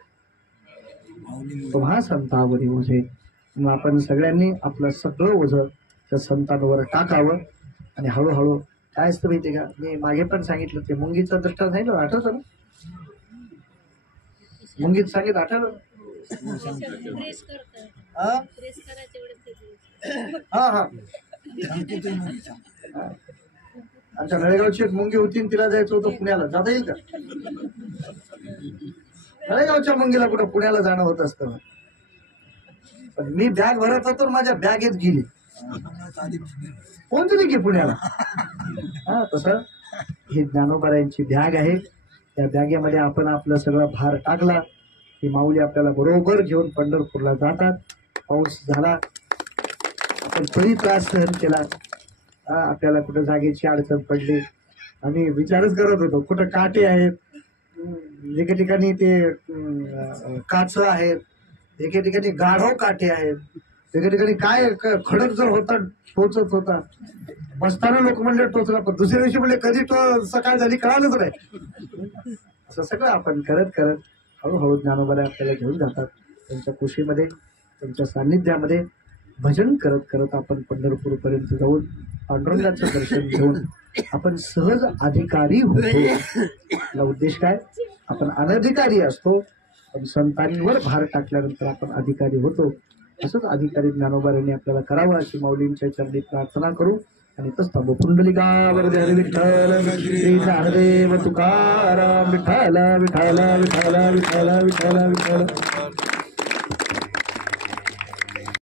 तुम्हा संतावरी ओझे. मग आपण सगळ्यांनी आपलं सगळं ओझं त्या संतांवर टाकावं. आणि हळूहळू काय असतं माहितीये का, मी मागे पण सांगितलं, ते मुंगीचा दृष्टांत सांगितलं, आठवतं ना? मुंगीत सांगितलं, आठवलं? हा, आमच्या नळेगावची एक मुंगी होती, तिला जायचं होतं पुण्याला. जाता येईल का? नळेगावच्या मुंगीला कुठं पुण्याला जाणं होत असतं. पण मी बॅग भरत होतो, माझ्या बॅगेत गेली, पोहोचली की पुण्याला. हा, तसं ही ज्ञानोबारायांची बॅग आहे. त्या बॅगेमध्ये आपण आपलं सगळं भार टाकला की माऊली आपल्याला बरोबर घेऊन पंढरपूरला जातात. पाऊस झाला, आपण तरी त्रास सहन केला. आपल्याला कुठं जागेची अडचण पडली, आम्ही विचारच करत होतो कुठं काटे आहेत, एके ठिकाणी ते काच आहेत, एके ठिकाणी गाढव काटे आहेत, एके ठिकाणी काय खडक जर होता टोचत होता. बसताना लोक म्हणले टोचला, पण दुसऱ्या दिवशी म्हणले कधी तो सकाळ झाली कळालंच नाही. असं सगळं आपण करत करत हळूहळू ज्ञानोबाला आपल्याला घेऊन जातात. त्यांच्या कुशीमध्ये, त्यांच्या सान्निध्यामध्ये भजन करत करत आपण पंढरपूर पर्यंत जाऊन पांडुरंगाचं दर्शन घेऊन आपण सहज अधिकारी होतो. आपला उद्देश काय? आपण अनधिकारी असतो, पण संतांवर भार टाकल्यानंतर आपण अधिकारी होतो. असंच अधिकारी ज्ञानोबारांनी आपल्याला करावं अशी माऊलींच्या चरणी प्रार्थना करू आणि तस थांबू. पुंडलिकावर हरी विठ्ठल, श्री ज्ञानदेव तुकाराम, विठ्ठल विठ्ठल विठ्ठल विठ्ठल विठ्ठल विठ्ठल.